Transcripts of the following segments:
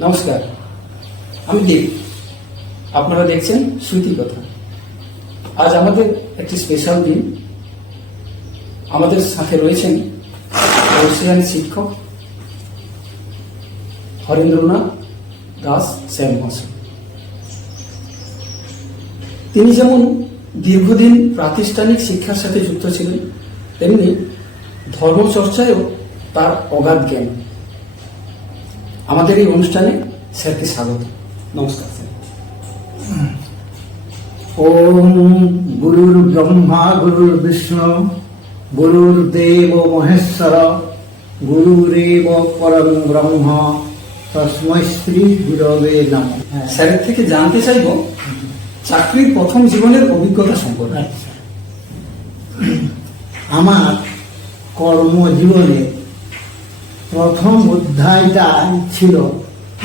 নমস্কার, আমি দীপ। আপনারা দেখছেন স্মৃতি কথা। আজ আমাদের একটি স্পেশাল দিন। আমাদের সাথে রয়েছেন বর্ষিয়ানি শিক্ষক হরেন্দ্রনাথ দাস স্যার মহাশয়। তিনি যেমন দীর্ঘদিন প্রাতিষ্ঠানিক শিক্ষার সাথে যুক্ত ছিলেন, তেমনি ধর্মচর্চায়ও তার অগাধ জ্ঞান। আমাদের এই অনুষ্ঠানে স্যারকে স্বাগত। নমস্কার স্যার। ওম গুরুর ব্রহ্মা গুরুর বিষ্ণু গুরুর্দেব মহেশ্বর গুরুরেব পরম ব্রহ্ম তস্मै শ্রী গুরবে নমঃ। স্যারের থেকে জানতে চাইব চাকরির প্রথম জীবনের অভিজ্ঞতা সম্পর্কে। আচ্ছা, আমার কর্মজীবনে প্রথম অধ্যায়টা ছিল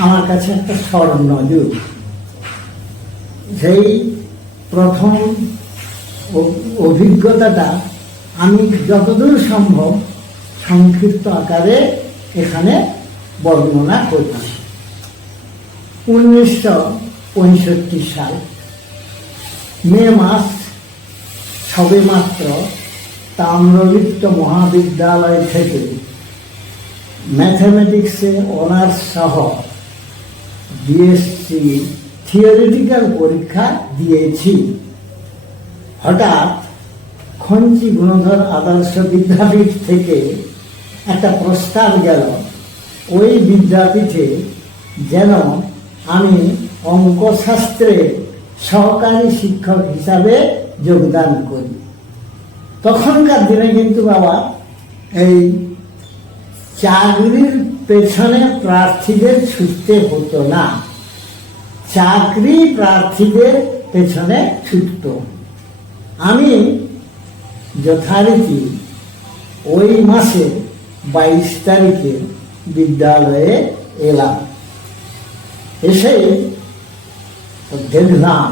আমার কাছে একটা স্বর্ণযুগ। সেই প্রথম অভিজ্ঞতাটা আমি যতদূর সম্ভব সংক্ষিপ্ত আকারে এখানে বর্ণনা করছি। 1965 সাল মে মাস, সবেমাত্র তাম্রলিপ্ত মহাবিদ্যালয় থেকে ম্যাথামেটিক্সে অনার্স সহ বিএসসি থিওরিটিক্যাল পরীক্ষা দিয়েছি। হঠাৎ খঞ্চি গুণধর আদর্শ বিদ্যাপীঠ থেকে একটা প্রস্তাব গেল ওই বিদ্যাপীঠে যেন আমি অঙ্কশাস্ত্রে সহকারী শিক্ষক হিসাবে যোগদান করি। তখনকার দিনে কিন্তু বাবা এই চাকরির পেছনে প্রার্থীদের ছুটতে হতো না, চাকরি প্রার্থীদের পেছনে ছুটত। আমি যথারীতি ওই মাসে 22 তারিখে বিদ্যালয়ে এলাম। এসে দেখলাম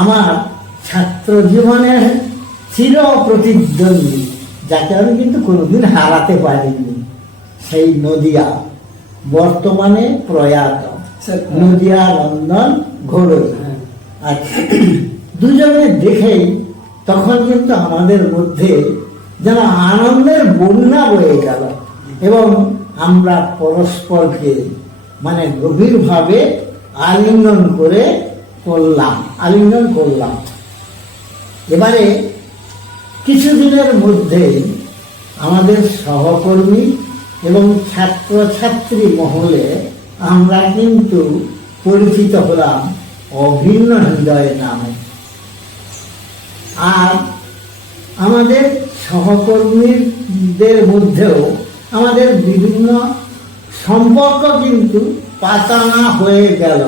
আমার ছাত্র জীবনের চির প্রতিদ্বন্দ্বী, যাকে আমি কিন্তু কোনোদিন হারাতে পারিনি, সেই নদিয়া, বর্তমানে প্রয়াত নদিয়া নন্দন ঘোড়ই। আচ্ছা, দুজনে দেখেই তখন কিন্তু আমাদের মধ্যে যেন আনন্দের বন্যা বয়ে গেল এবং আমরা পরস্পরকে গভীরভাবে আলিঙ্গন করলাম। এবারে কিছুদিনের মধ্যে আমাদের সহকর্মী এবং ছাত্রছাত্রী মহলে আমরা কিন্তু পরিচিত হলাম অভিন্ন হৃদয় নামে। আর আমাদের সহকর্মীদের মধ্যেও আমাদের বিভিন্ন সম্পর্ক কিন্তু পাতানা হয়ে গেল।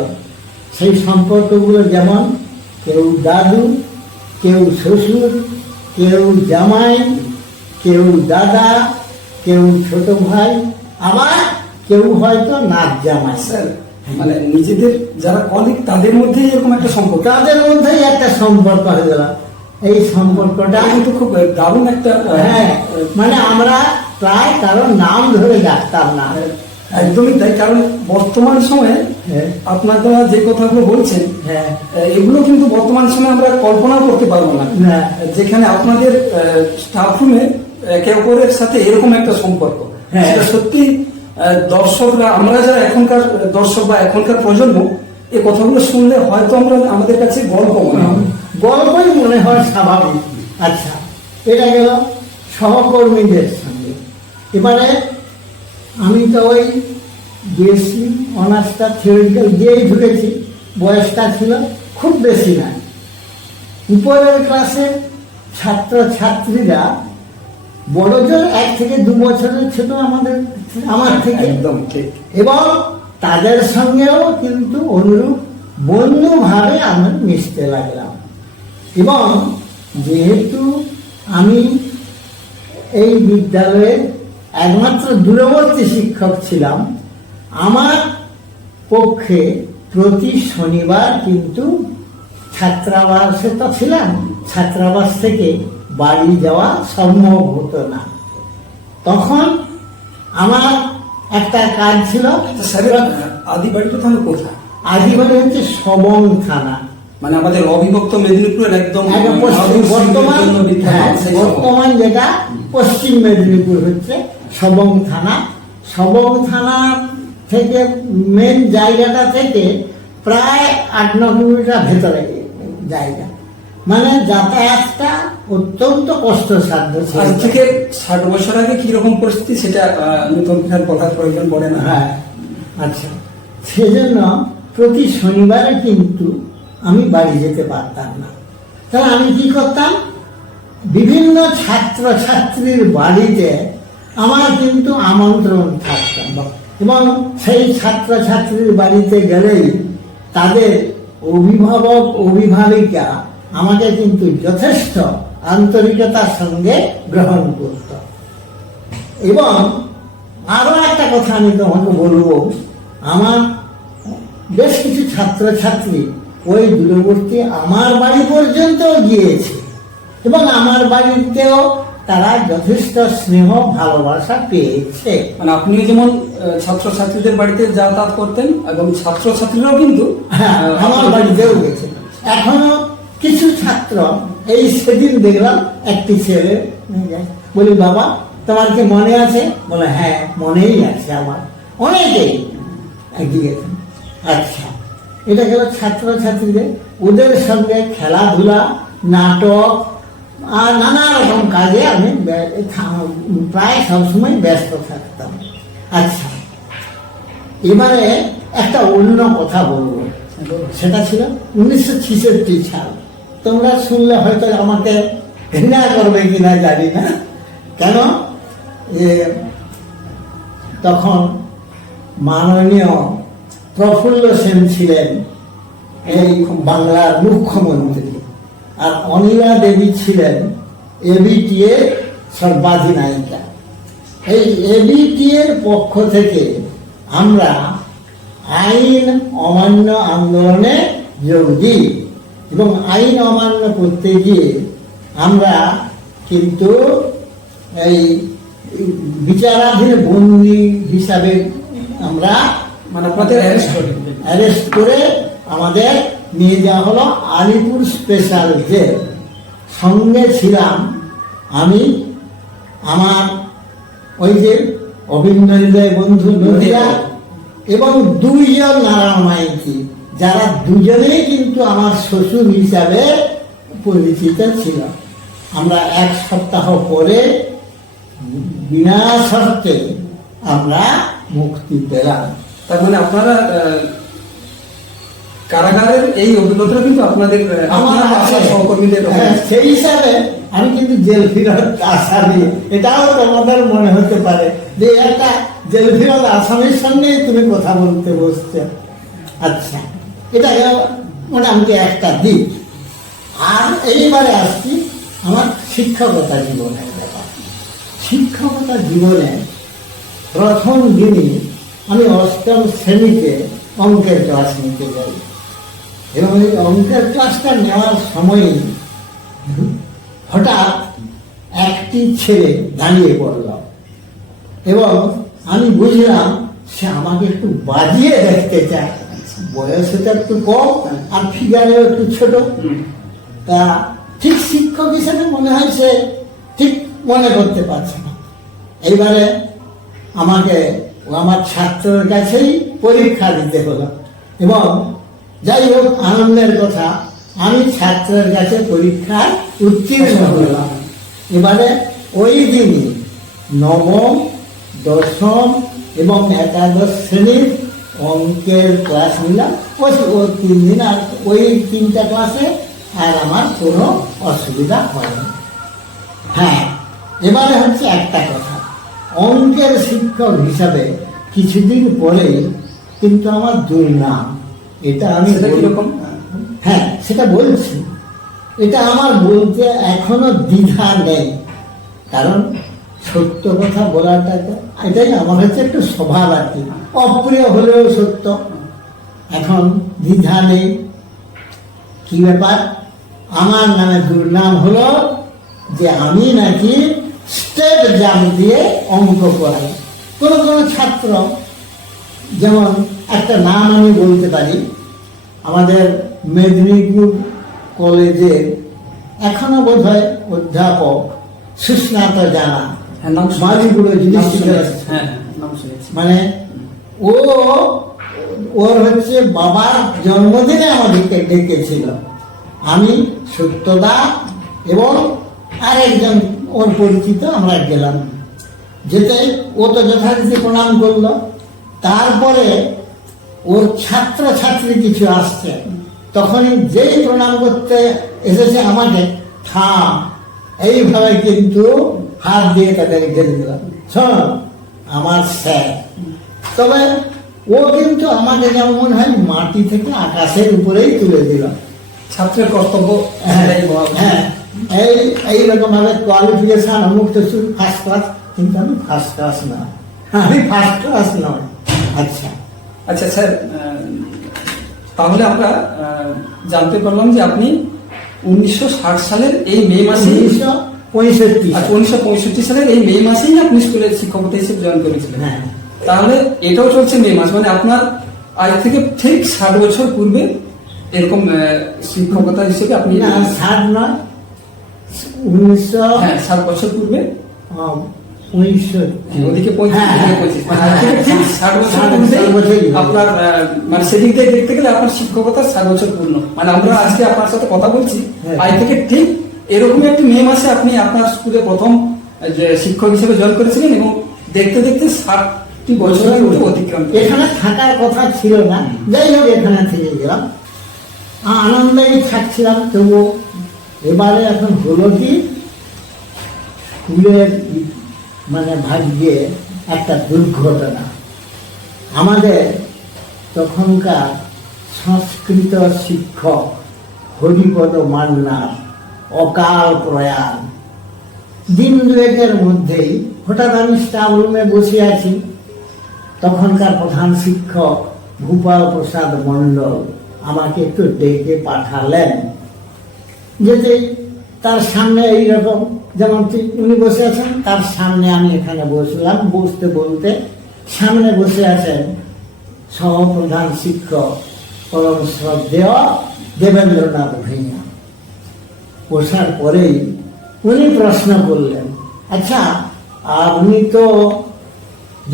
সেই সম্পর্কগুলো যেমন কেউ দাদু, কেউ শ্বশুর, কেউ জামাই, কেউ দাদা, কেউ ছোট ভাই, আবার কেউ হয়তো নাচ জামাই। স্যার, নিজেদের যারা কলিগ তাদের মধ্যেই এরকম একটা সম্পর্ক, তাদের মধ্যেই একটা সম্পর্ক হয়ে গেল। এই সম্পর্কটা কিন্তু খুব দারুণ একটা। হ্যাঁ, আমরা প্রায় কারো নাম ধরে ডাকতাম না। একদমই তাই। কারণ বর্তমান সময়ে আপনারা যে কথাগুলো বলছেন, এগুলো কিন্তু বর্তমান সময়ে আমরা কল্পনা করতে পারবো না, যেখানে আপনাদের স্টাফ রুমে একে অপরের সাথে এরকম একটা সম্পর্ক। সেটা সত্যি দর্শকরা, আমরা যারা এখনকার দর্শক বা এখনকার প্রজন্ম, এই কথাগুলো শুনলে হয়তো আমাদের কাছে গল্পই মনে হয় স্বাভাবিক। আচ্ছা, এটা গেল সহকর্মীদের সঙ্গে। এবারে আমি তো ওই বিএসসি অনার্সটা থিওরিটিক্যাল দিয়েই ঢুকেছি। বয়সটা ছিল খুব বেশি না। উপরের ক্লাসের ছাত্রছাত্রীরা বড় জোর 1 থেকে 2 বছরের ছোট আমার থেকে, একদম ঠিক। এবং তাদের সঙ্গেও কিন্তু অনুরূপ বন্ধুভাবে আমি মিশতে লাগলাম। এবং যেহেতু আমি এই বিদ্যালয়ের একমাত্র দূরবর্তী শিক্ষক ছিলাম, আমার পক্ষে প্রতি শনিবার কিন্তু ছাত্রাবাসে তো ছিলাম, ছাত্রাবাস থেকে বাড়ি যাওয়া সম্ভব হতো না। তখন আমার একটা কাজ ছিল। স্যারের আদি বাড়িটা তাহলে কোথায়? আদি বাড়ি হচ্ছে সবং থানা, মানে আমাদের অবিভক্ত মেদিনীপুরের একদম বর্তমান, বর্তমান যেটা পশ্চিম মেদিনীপুর হচ্ছে সবং থানা। সবং থানা থেকে মেন জায়গাটা থেকে প্রায় 8-9 কিলোমিটার ভেতরে জায়গা, মানে যাতায়াতটা অত্যন্ত কষ্টসাধ্য ছিল। আজ থেকে 60 বছর আগে কিরকম পরিস্থিতি সেটা নতুন করে বলার প্রয়োজন পড়ে না। হ্যাঁ, আচ্ছা, সেজন্য প্রতি শনিবারে কিন্তু আমি বাড়ি যেতে পারতাম না। তাহলে আমি কি করতাম, বিভিন্ন ছাত্র ছাত্রীর বাড়িতে আমার কিন্তু আমন্ত্রণ থাকতাম, এবং সেই ছাত্র ছাত্রীর বাড়িতে গেলেই তাদের অভিভাবক অভিভাবিকা আমাকে কিন্তু যথেষ্ট আন্তরিকতার সঙ্গে গ্রহণ করত। এবং আরো একটা কথা আমি তোমাকে বলবো, আমার বেশ কিছু ছাত্র ছাত্রী ওই দূরবর্তী আমার বাড়ি পর্যন্ত গিয়েছে, এবং আমার বাড়িতেও তারা যথেষ্ট স্নেহ ভালোবাসা পেয়েছে। মানে আপনি যেমন ছাত্রছাত্রীদের বাড়িতে যাতায়াত করতেন এবং ছাত্রছাত্রীরাও কিন্তু আমার বাড়িতেও গেছে। এখনো কিছু ছাত্র, এই সেদিন দেখলাম একটি ছেলে, বলি বাবা তোমার কি মনে আছে? বলে হ্যাঁ মনেই আছে আমার, অনেকেই গিয়েছে। আচ্ছা, এটা গেল ছাত্র ছাত্রীদের, ওদের সঙ্গে খেলাধুলা, নাটক আর নানা রকম কাজে আমি প্রায় সবসময় ব্যস্ত থাকতাম। আচ্ছা, এবারে একটা অন্য কথা বলবো, সেটা ছিল 1966 সাল। তোমরা শুনলে হয়তো আমাকে ঘৃণা করবে কিনা জানি না, কেন তখন মাননীয় প্রফুল্ল সেন ছিলেন এই বাংলার মুখ্যমন্ত্রী, আর অনিলা দেবী ছিলেন এবিটি এর সর্বাধিনায়িকা। এই এবিটি এর পক্ষ থেকে আমরা আইন অমান্য আন্দোলনে যোগ দিই, এবং আইন অমান্য করতে গিয়ে আমরা কিন্তু এই বিচারাধীন বন্দী হিসাবে আমরা মানে আপনাদের অ্যারেস্ট করে আমাদের নিয়ে যাওয়া হলো আলিপুর স্পেশাল জেল। সঙ্গে ছিলাম আমি, আমার ওই যে অভিনয় বন্ধু নদীরা, এবং 2 জন নারায়ণ মাইতি, যারা দুজনেই কিন্তু আমার শ্বশুর হিসাবে পরিচিত ছিল। আমরা 1 সপ্তাহ পরে বিনা শর্তে আমরা মুক্তি পেলাম। তার মানে আপনারা কারাগারের এই অভিজ্ঞতা কিন্তু আপনাদের আমার সহকর্মীদের, সেই হিসাবে আমি কিন্তু জেল ফেরত আসামি। এটাও তোমাদের মনে হতে পারে যে একটা জেল ফেরত আসামির সঙ্গেই তুমি কথা বলতে বসছো। আচ্ছা, এটা মোটামুটি একটা দিক। আর এইবারে আসছি আমার শিক্ষকতা জীবনের ব্যাপার। শিক্ষকতা জীবনে প্রথম দিনই আমি 8ম শ্রেণীতে অঙ্কের ক্লাস নিতে যাই, এবং এই অঙ্কের ক্লাসটা নেওয়ার সময়ই হঠাৎ একটি ছেলে দাঁড়িয়ে পড়ল, এবং আমি বুঝলাম সে আমাকে একটু বাজিয়ে দেখতে চায়। বয়সটা একটু কম আর ফিগারেও একটু ছোট, তা ঠিক শিক্ষক হিসেবে মনে হয় সে ঠিক মনে করতে পারছে না। এইবারে আমাকে আমার ছাত্রের কাছেই পরীক্ষা দিতে হলো, এবং যাই হোক আনন্দের কথা, আমি ছাত্রের কাছে পরীক্ষায় উত্তীর্ণ হলাম। এবারে ওই দিনই 9ম, 10ম এবং 11 শ্রেণীর অঙ্কের ক্লাস নিলাম। ওই 3 দিন, আর ওই 3টা ক্লাসে আর আমার কোনো অসুবিধা হয়নি। হ্যাঁ, এবারে হচ্ছে একটা কথা, অঙ্কের শিক্ষক হিসাবে কিছুদিন পরেই কিন্তু আমার দুর্নাম, এটা আমি হ্যাঁ সেটা বলছি, এটা আমার বলতে এখনো দ্বিধা নেই, কারণ সত্য কথা বলাটা এটাই আমার হচ্ছে একটু স্বভাব আর কি, অপ্রিয় হলেও সত্য। এখন দ্বিধা নেই। কি ব্যাপার, আমার নামে দুর্নাম হলো যে আমি নাকি স্টেট জাম দিয়ে অঙ্ক করাই, কোনো কোনো ছাত্র, যেমন একটা নাম আমি বলতে পারি, আমাদের মেদিনীপুর কলেজের এখনো বোধ হয় অধ্যাপক সুস্নাত জানা, হ্যাঁ, নাম শুনেছি। মালিগুলো জিনিস নাম শিখে শুনেছি। আসছে। হ্যাঁ, নাম শুনেছি। মানে ওর হচ্ছে বাবার জন্মদিনে আমাদেরকে ডেকেছিল। আমি সত্যদা এবং আরেকজন ওর পরিচিত আমরা গেলাম। যেতে ও তো যথারীতি প্রণাম করলো। তারপরে ওর ছাত্র ছাত্রী কিছু আসছে, তখনই যেই প্রণাম করতে এসেছে আমাকে, থাম, এইভাবে কিন্তু হাত দিয়ে তাদের ঘিরে দিলাম, শোন আমার স্যার। তবে ও কিন্তু আমাকে যেমন মনে হয় মাটি থেকে আকাশের উপরেই তুলে দিল। ছাত্রের কর্তব্য হ্যাঁ, এটাই হওয়া উচিত। হ্যাঁ, এইরকম ভাবে কোয়ালিফিকেশন অমুক তো ফার্স্ট ক্লাস, কিন্তু আমি ফার্স্ট ক্লাস না, আমি ফার্স্ট ক্লাস নয়। আচ্ছা আচ্ছা স্যার, তাহলে আমরা জানতে পারলাম যে আপনি 1960 সালের এই মে মাসে, 1965 সালের এই মে মাসেই আপনি স্কুলের শিক্ষকতা হিসেবে জয়েন করেছিলেন। হ্যাঁ, তাহলে এটাও চলছে মে মাস, মানে আপনার আজ থেকে ঠিক 60 বছর পূর্বে এরকম শিক্ষকতা হিসেবে আপনি, না 60 নয়, 1900, হ্যাঁ 60 বছর পূর্বে, 1900, ওদিকে 25, হ্যাঁ, এদিকে 25, মানে আজ থেকে ঠিক 60 বছর পূর্বে আপনার মানে সেদিক থেকে দেখতে গেলে আপনার শিক্ষকতার 60 বছর পূর্ণ। মানে আমরা আজকে আপনার সাথে কথা বলছি, হ্যাঁ। আজ থেকে ঠিক এরকমই একটি মে মাসে আপনি আপনার স্কুলে প্রথম যে শিক্ষক হিসেবে জয়েন করেছিলেন এবং দেখতে দেখতে 60টি বছরের অতিক্রম করেছেন। এখানে থাকার কথা ছিল না, যাই হোক এখানে থেকে গেলাম, আনন্দেই থাকছিলাম। তবু এবারে এখন হলো কি, স্কুলের মানে ভাগ্যে একটা দুর্ঘটনা। আমাদের তখনকার সংস্কৃত শিক্ষক হরিপদ মান্নার অকাল প্রয়াণ। দিন দুয়েকের মধ্যেই হঠাৎ আমি স্টাফ রুমে বসে আছি, তখনকার প্রধান শিক্ষক ভূপাল প্রসাদ মণ্ডল আমাকে একটু ডেকে পাঠালেন। যেতে তার সামনে এইরকম, যেমন উনি বসে আছেন, তার সামনে আমি এখানে বসলাম। বসতে বলতে সামনে বসে আছেন সহপ্রধান শিক্ষক পরম শ্রদ্ধেয় দেবেন্দ্রনাথ ভূঁইয়া। বসার পরেই উনি প্রশ্ন করলেন, আচ্ছা আপনি তো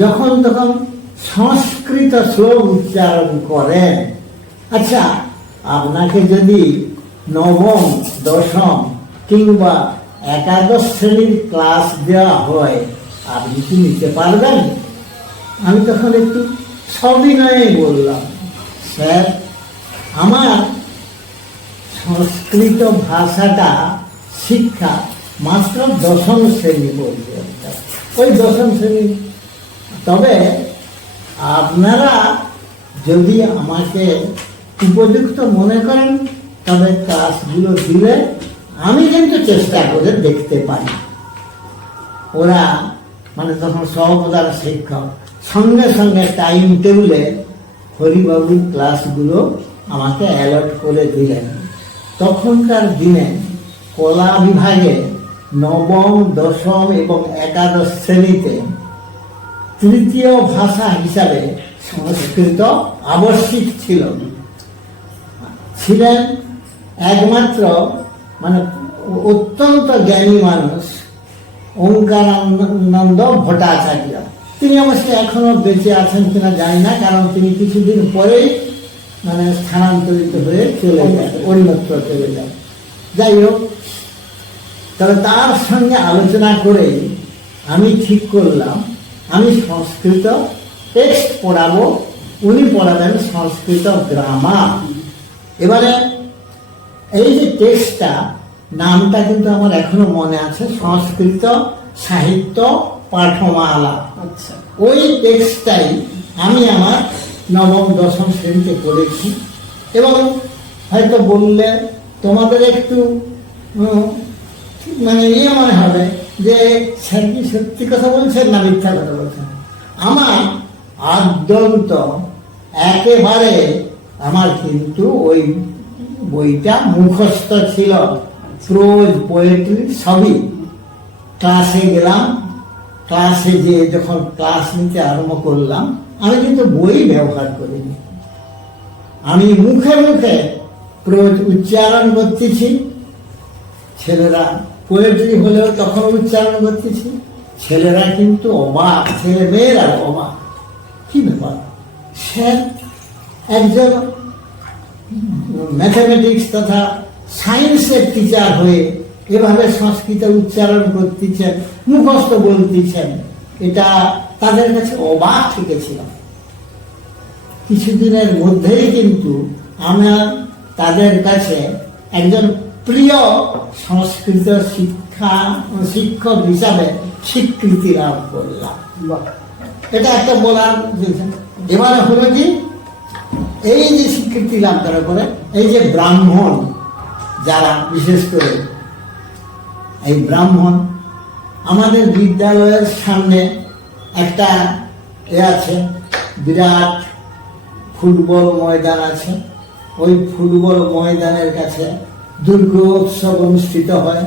যখন তখন সংস্কৃত শ্লোক উচ্চারণ করেন, আচ্ছা আপনাকে যদি নবম, দশম কিংবা একাদশ শ্রেণীর ক্লাস দেওয়া হয়, আপনি কি নিতে পারবেন? আমি তখন একটু সবিনয়ে বললাম, স্যার আমার সংস্কৃত ভাষাটা শিক্ষা মাত্র দশম শ্রেণী পর্যন্ত, ওই দশম শ্রেণী। তবে আপনারা যদি আমাকে উপযুক্ত মনে করেন, তবে ক্লাসগুলো দিলে আমি কিন্তু চেষ্টা করে দেখতে পারি। ওরা মানে তখন সহপ্রধান শিক্ষক সঙ্গে সঙ্গে টাইম টেবিলে হরিবাবুর ক্লাসগুলো আমাকে অ্যালট করে দিলেন। তখনকার দিনে কলা বিভাগে নবম, দশম এবং একাদশ শ্রেণীতে তৃতীয় ভাষা হিসাবে সংস্কৃত আবশ্যিক ছিল। ছিলেন একমাত্র মানে অত্যন্ত জ্ঞানী মানুষ ওঙ্কারানন্দ ভট্টাচার্য। তিনি অবশ্যই এখনো বেঁচে আছেন কিনা জানি না, কারণ তিনি কিছুদিন পরেই মানে স্থানান্তরিত হয়ে চলে যায়, অন্যত্র চলে যায়। যাই হোক, তবে তার সঙ্গে আলোচনা করে আমি ঠিক করলাম আমি সংস্কৃত টেক্সট পড়াবো, উনি পড়াবেন সংস্কৃত গ্রামার। এবারে এই যে টেক্সটটা, নামটা কিন্তু আমার এখনো মনে আছে, সংস্কৃত সাহিত্য পাঠমালা। আচ্ছা, ওই টেক্সটটাই আমি আমার নবম, দশম শ্রেণীতে পড়েছি। এবং হয়তো বললে তোমাদের একটু মানে মনে হবে যে স্যার কি সত্যি কথা বলছেন না মিথ্যা কথা বলছেন। আমার আদ্যন্ত একেবারে আমার কিন্তু ওই বইটা মুখস্থ ছিল, প্রোজ, পোয়েট্রি সবই। ক্লাসে গেলাম, ক্লাসে যে যখন ক্লাস নিতে আরম্ভ করলাম, আমি কিন্তু বই ব্যবহার করিনি। আমি মুখে মুখে উচ্চারণ করতেছি। ছেলেরা পোয়েট্রি হলেও তখন উচ্চারণ করতেছি। ছেলেরা কিন্তু অবাক, ছেলে মেয়েরা অবাক, কি ব্যাপার, সে একজন ম্যাথামেটিক্স তথা সায়েন্সের টিচার হয়ে এভাবে সংস্কৃত উচ্চারণ করতেছেন, মুখস্থ বলতেছেন, এটা তাদের কাছে অবাক ঠেকেছিল। কিছুদিনের মধ্যেই কিন্তু আমরা তাদের কাছে একজন প্রিয় সংস্কৃত শিক্ষক হিসাবে স্বীকৃতি লাভ করলাম। এটা একটা বলার। এবারে হলো কি, এই যে স্বীকৃতি লাভ করার পরে এই যে ব্রাহ্মণ যারা, বিশেষ করে এই ব্রাহ্মণ, আমাদের বিদ্যালয়ের সামনে একটা আছে, বিরাট ফুটবল ময়দান আছে। ওই ফুটবল ময়দানের কাছে দুর্গোৎসব অনুষ্ঠিত হয়।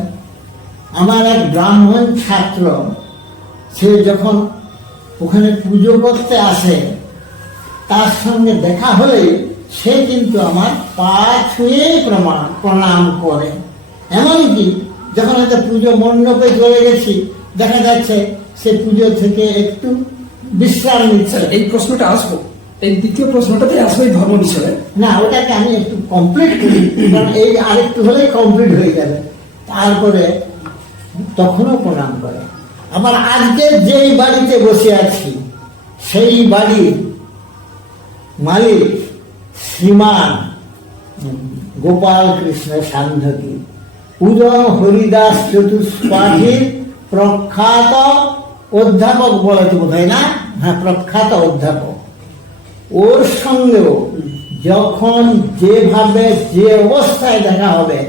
আমার এক ব্রাহ্মণ ছাত্র, সে যখন ওখানে পুজো করতে আসে, তার সঙ্গে দেখা হলে সে কিন্তু আমার পা ছুঁয়ে প্রণাম করে। এমনকি যখন হয়তো পুজো মণ্ডপে চলে গেছি, দেখা যাচ্ছে সে পুজো থেকে একটু বিশ্রাম নিচ্ছে। এই প্রশ্নটা আসবো, এই দ্বিতীয় প্রশ্নটাতে আসবে ধর্ম বিষয়ে। না, ওটাকে আমি একটু কমপ্লিট করি, কারণ এই আরেকটু হলেই কমপ্লিট হয়ে যাবে। তারপরে তখনও প্রণাম করে। আবার আজকে যেই বাড়িতে বসে আছি, সেই বাড়ির মালিক শ্রীমান গোপাল কৃষ্ণ সান্ধকী, উদয় হরিদাস চতুষ্পাঠীর প্রখ্যাত অধ্যাপক বলে তো বোধ হয় না? হ্যাঁ, প্রখ্যাত অধ্যাপক। ওর সঙ্গেও যখন যেভাবে যে অবস্থায় দেখা হবে,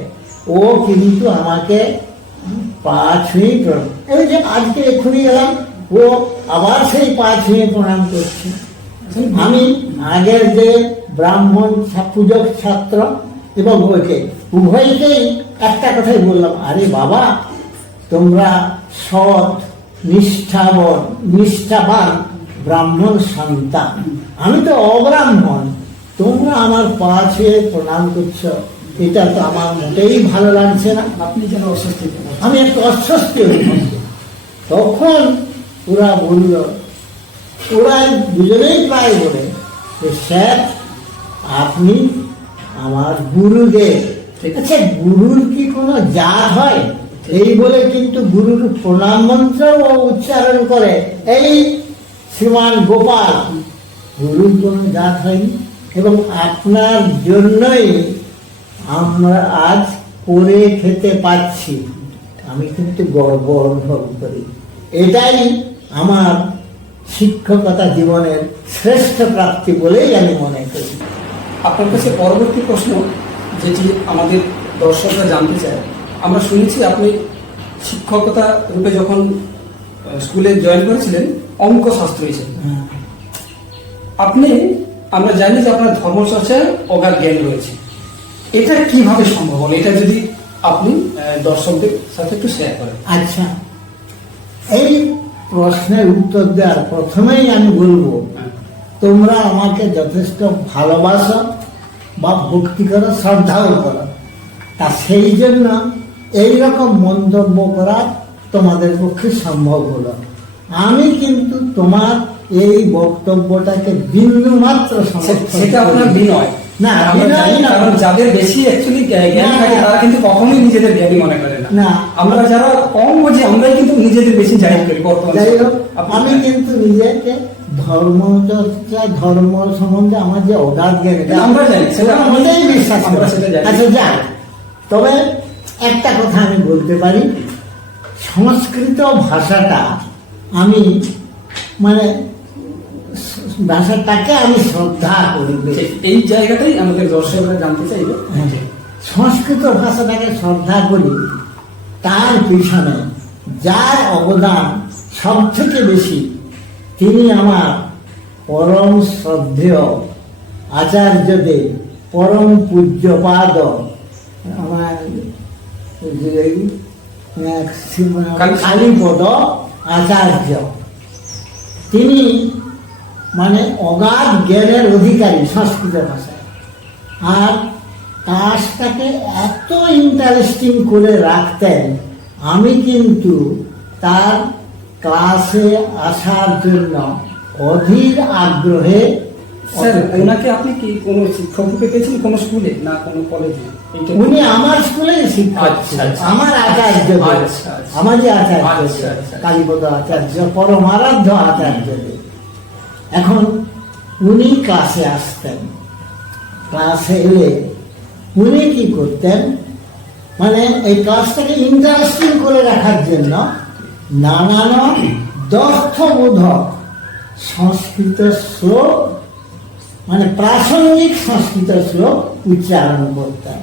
ও কিন্তু আমাকে পা ছুঁয়ে প্রণাম। এই যে আজকে এক্ষুনি গেলাম, ও আবার সেই পা ছুঁয়ে প্রণাম করছে। আমি আগের যে ব্রাহ্মণ পূজক ছাত্র এবং ওকে উভয়কেই একটা কথাই বললাম, আরে বাবা, তোমরা সৎ নিষ্ঠাবান ব্রাহ্মণ সন্তান, আমি তো অব্রাহ্মণ, তোমরা আমার পা ছুঁয়ে প্রণাম করছো, এটা তো আমার মোটেই ভালো লাগছে না। আপনি যেন অস্বস্তি, আমি একটু অস্বস্তি অনুভব। তখন ওরা বলল, ওরা দুজনেই প্রায় বলে, স্যার আপনি আমার গুরুদেব। আচ্ছা, গুরুর কি কোনো জাত হয়? এই বলে কিন্তু গুরুর প্রণাম মন্ত্র ও উচ্চারণ করে এই শ্রীমান গোপাল। গুরুর কোনো জাত হয়নি, এবং আপনার জন্যই আমরা আজ করে খেতে পাচ্ছি। আমি কিন্তু গর্ব অনুভব করি। এটাই আমার শিক্ষকতা জীবনের শ্রেষ্ঠ প্রাপ্তি বলেই আমি মনে করি। আপনার কাছে পরবর্তী প্রশ্ন যেটি আমাদের দর্শকরা জানতে চায়, আমরা শুনেছি আপনি শিক্ষকতা রূপে যখন স্কুলে জয়েন করেছিলেন অঙ্ক শাস্ত্র হিসেবে, আপনি, আমরা জানি যে আপনার ধর্মচর্চায় অগাধ জ্ঞান রয়েছে, এটা কিভাবে সম্ভব হলো? এটা যদি আপনি দর্শকদের সাথে একটু শেয়ার করেন। আচ্ছা, এই প্রশ্নের উত্তর দেওয়ার প্রথমেই আমি বলবো, তোমরা আমাকে যথেষ্ট ভালোবাসো বা ভক্তি করো, শ্রদ্ধাও করো, তা সেই জন্য এইরকম মন্তব্য করা তোমাদের পক্ষে সম্ভব হলো। আমি কিন্তু তোমার এই বক্তব্যটাকে বিন্দু মাত্র সেটা আপনার বিনয় না, কারণ যাদের বেশি অ্যাকচুয়ালি জ্ঞান থাকে তারা কিন্তু কখনোই নিজেদের জ্ঞানী মনে করে না। আমরা যারা কম বুঝি আমরাই কিন্তু নিজেদের বেশি জাহির করি বর্তমানে। আমি কিন্তু নিজেকে ধর্মচর্চা, ধর্ম সম্বন্ধে আমার যে অগাধ জ্ঞান, আমরা জানি, সেটা আমাদের বিশ্বাস আমরা সেটা জানি। আচ্ছা, যাক, তবে একটা কথা আমি বলতে পারি, সংস্কৃত ভাষাটা আমি মানে ভাষাটাকে আমি শ্রদ্ধা করি। এই জায়গাটাই আমাদের দর্শকরা জানতে চাইবে। সংস্কৃত ভাষাটাকে শ্রদ্ধা করি, তার পিছনে যার অবদান সব থেকে বেশি, তিনি আমার পরম শ্রদ্ধেয় আচার্যদেব, পরম পূজ্যপাদ আমার কালীপদ আচার্য, তিনি মানে অগাধ জ্ঞানের অধিকারী সংস্কৃত ভাষায়। আর ক্লাসটাকে এত ইন্টারেস্টিং করে রাখতেন, আমি কিন্তু তার ক্লাসে আসার জন্য অধীর আগ্রহে। স্যার, ওনাকে আপনি কি কোনো শিক্ষক পেয়েছেন কোনো স্কুলে না কোনো কলেজে? উনি আমার স্কুলেই শিক্ষক, আচ্ছা, আচ্ছা। আমার আচার্য, আচ্ছা, আচ্ছা। আমারই আচার্য, আচ্ছা, আচ্ছা। কালীপদ আচার্য, পরমারাধ্য আচার্য। এখন উনি ক্লাসে আসতেন, ক্লাসে এলে উনি কি করতেন, মানে এই ক্লাসটাকে ইন্টারেস্টিং করে রাখার জন্য নানান দর্থবোধক সংস্কৃত শ্লোক, মানে প্রাসঙ্গিক সংস্কৃত শ্লোক উচ্চারণ করতেন।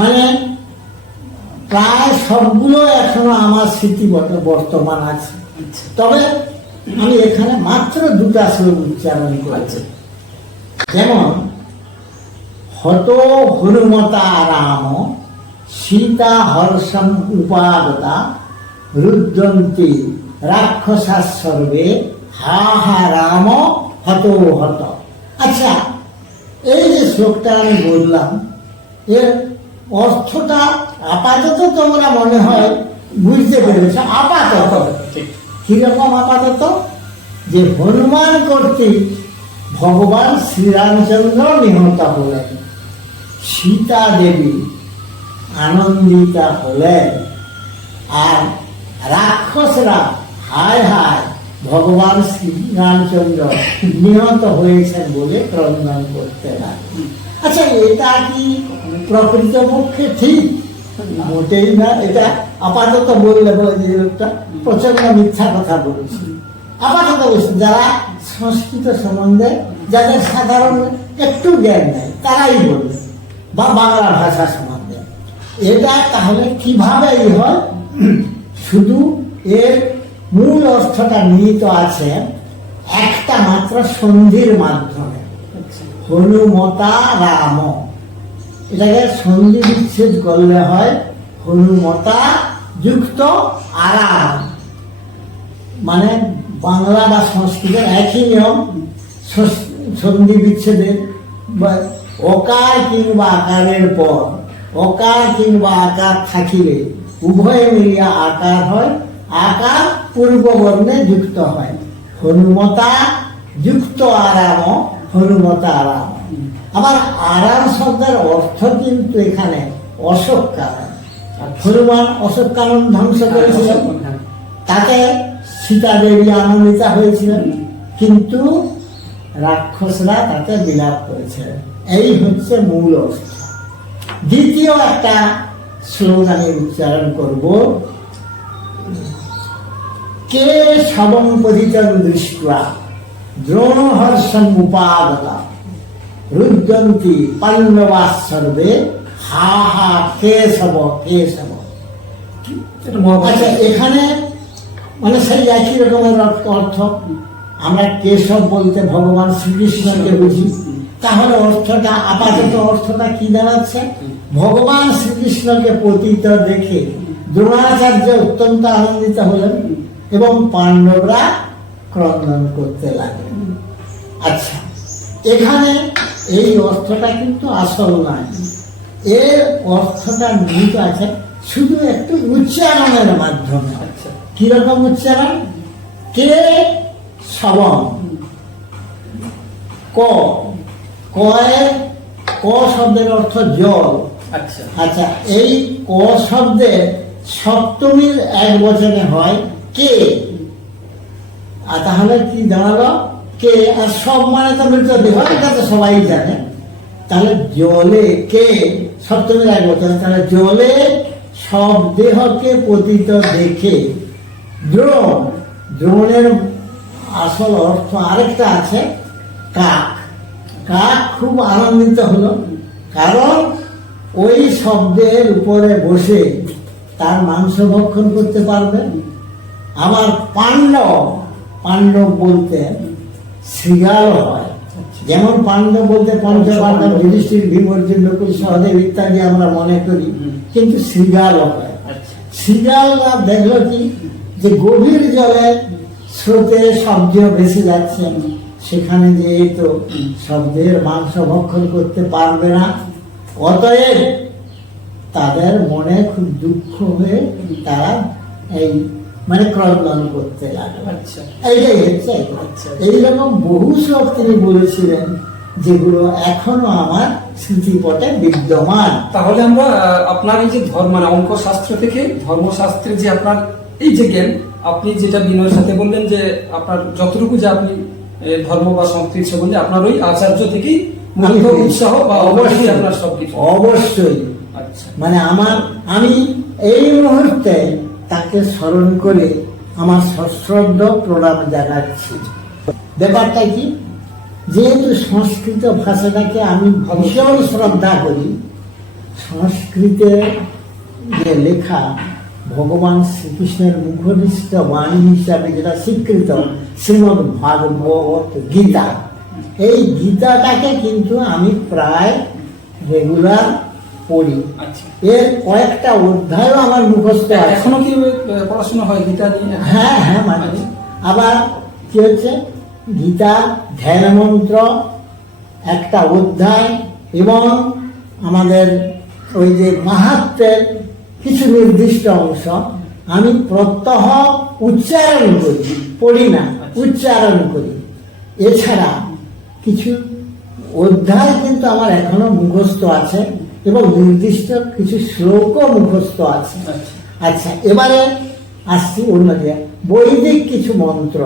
মানে প্রায় সবগুলো এখনো আমার স্মৃতিগত বর্তমান আছে, তবে আমি এখানে মাত্র দুটা শ্লোক উচ্চারণ করেছি। যেমন হত হনুমতা রাম সীতা হর্ষম উপাগতা রুদ্রন্তি রাক্ষসা সর্বে হা হা রাম হত হত। আচ্ছা, এই যে শ্লোকটা আমি বললাম, এর অর্থটা আপাতত তোমরা মনে হয় বুঝতে পেরেছ। আপাতত কিরকম? আপাতত যে হনুমান কর্তৃক ভগবান শ্রীরামচন্দ্র নিহত হলেন, সীতা দেবী আনন্দিতা হলেন, আর রাক্ষসরা হায় হায় ভগবান শ্রীরামচন্দ্র নিহত হয়েছেন বলে ক্রন্দন করতে লাগলেন। আচ্ছা, এটা কি প্রকৃতপক্ষে ঠিক? মোটেই না। এটা আপাতত বললে লোকটা প্রচন্ড মিথ্যা কথা বলেছে। আপাতত বলছে, যারা সংস্কৃত সম্বন্ধে যাদের সাধারণ একটু জ্ঞান নেই তারাই বলবে, বা বাংলা ভাষা সম্বন্ধে। এটা তাহলে কিভাবে হয়? শুধু এর মূল অর্থটা নিহিত আছে একটা মাত্র সন্ধির মাধ্যমে, হনুমতা রাম। এটাকে সন্ধি বিচ্ছেদ করলে হয় হনুমতা যুক্ত আরাম। মানে বাংলা বা সংস্কৃতের একই নিয়ম, সন্ধি বিচ্ছেদের। অকার কিংবা আকারের পর অকার কিংবা আকার থাকিলে উভয় মিলিয়া আকার হয়, আকার পূর্ববর্ণে যুক্ত হয়। হনুমতা যুক্ত আরাম, হনুমতা আরাম। আবার আরাম শব্দের অর্থ কিন্তু এখানে অশোক কানন। হনুমান অশোক কানন ধ্বংস করেছিলেন, তাতে সীতা দেবী আনন্দিতা হয়েছিলেন, কিন্তু রাক্ষসরা তাতে বিলাপ করেছিলেন। এই হচ্ছে মূল অর্থ। দ্বিতীয় একটা শ্লোক আমি উচ্চারণ করব। কে শবং পতিতং দৃष्ट्वा দ্রোণহর্ষং উপাগতা রুদ্রন্তি পাণ্ডবা সর্বে হা হা কেশব কেশব। আচ্ছা, এখানে মানে সেই একই রকমের অর্থ। আমরা কেশব বলতে ভগবান শ্রীকৃষ্ণকে বুঝি, তাহলে অর্থটা আপাতত অর্থটা কি দাঁড়াচ্ছে? ভগবান শ্রীকৃষ্ণকে পতিত দেখে দ্রোণাচার্য অত্যন্ত আনন্দিত হলেন এবং পাণ্ডবরা ক্রন্দন করতে লাগলেন। আচ্ছা, এখানে এই অর্থটা কিন্তু আসল নয়, এর অর্থটা নিহিত আছে শুধু একটু উচ্চারণের মাধ্যমে। কিরকম উচ্চারণ? কে শবম, ক ক শব্দের অর্থ জল। আচ্ছা, এই ক শব্দের সপ্তমীর এক বচনে হয় কে। আর তাহলে কি দাঁড়ালো? কে। আর সব মানে তো মৃতদেহ, এটা তো সবাই জানে। তাহলে জলে কে সপ্তমীর এক বচনে, তাহলে জলে সব দেহকে পতিত দেখে দ্রোণ। দ্রোণের আসল অর্থ আরেকটা আছে, কাক। কাক খুব আনন্দিত হলো, কারণ ওই শব্দের উপরে বসে তার মাংস ভক্ষণ করতে পারবে। আমার পাণ্ডব বলতে শৃগাল হয়। যেমন পাণ্ডব বলতে পঞ্চপাণ্ডব যুধিষ্ঠির ভীম অর্জুন নকুল সহদেব ইত্যাদি আমরা মনে করি, কিন্তু শৃগাল হয়। শৃগাল দেখলো কি, যে গভীর জলে স্রোতে শব্দ ভেসে যাচ্ছেন, সেখানে যে এই তো শব্দের মাংস ভক্ষণ করতে পারবে না, অতএব তাদের মনে খুব দুঃখ হয়ে তারা এই মানে ক্রন্দন করতে লাগলো। আচ্ছা। এইটাই হচ্ছে। আচ্ছা। এইরকম বহু শ্লোক তিনি বলেছিলেন যেগুলো এখনো আমার স্মৃতিপটে বিদ্যমান। তাহলে আমরা আপনার এই যে মানে অঙ্ক শাস্ত্র থেকে ধর্মশাস্ত্রে যে আপনার এই যে জ্ঞান, আপনি যেটা বিনয়ের সাথে বললেন যে আপনার যতটুকু যে আপনি ধর্ম বা সংস্কৃতি বললে আপনার ওই আচার্য থেকেই মূলত উৎসাহ বা অবশ্যই আপনার সবকিছু। অবশ্যই। আচ্ছা। মানে আমি এই মুহূর্তে তাকে স্মরণ করে আমার সশ্রদ্ধ প্রণাম জানাচ্ছি। ব্যাপারটা কি, যেহেতু সংস্কৃত ভাষাটাকে আমি ভীষণ শ্রদ্ধা করি, সংস্কৃতে যে লেখা ভগবান শ্রীকৃষ্ণের মুখনিষ্ঠ বাণী হিসাবে যেটা স্বীকৃত শ্রীমদ্ ভাগবত গীতা, এই গীতাটাকে কিন্তু আমি প্রায় রেগুলার পড়ি। আচ্ছা। এর কয়েকটা অধ্যায়ও আমার মুখস্থ আছে। এখনো কি পড়াশোনা হয় গীতা নিয়ে? হ্যাঁ হ্যাঁ, মানে আবার কি হচ্ছে, গীতা ধ্যান মন্ত্র একটা অধ্যায় এবং আমাদের ওই যে মাহাত্ম্যের কিছু নির্দিষ্ট অংশ আমি প্রত্যহ উচ্চারণ করি, পড়ি না, উচ্চারণ করি। এছাড়া কিছু অধ্যায় কিন্তু আমার এখনো মুখস্থ আছে এবং নির্দিষ্ট কিছু শ্লোকও মুখস্থ আছে। আচ্ছা, এবারে আসছি অন্যদিকে বৈদিক কিছু মন্ত্র,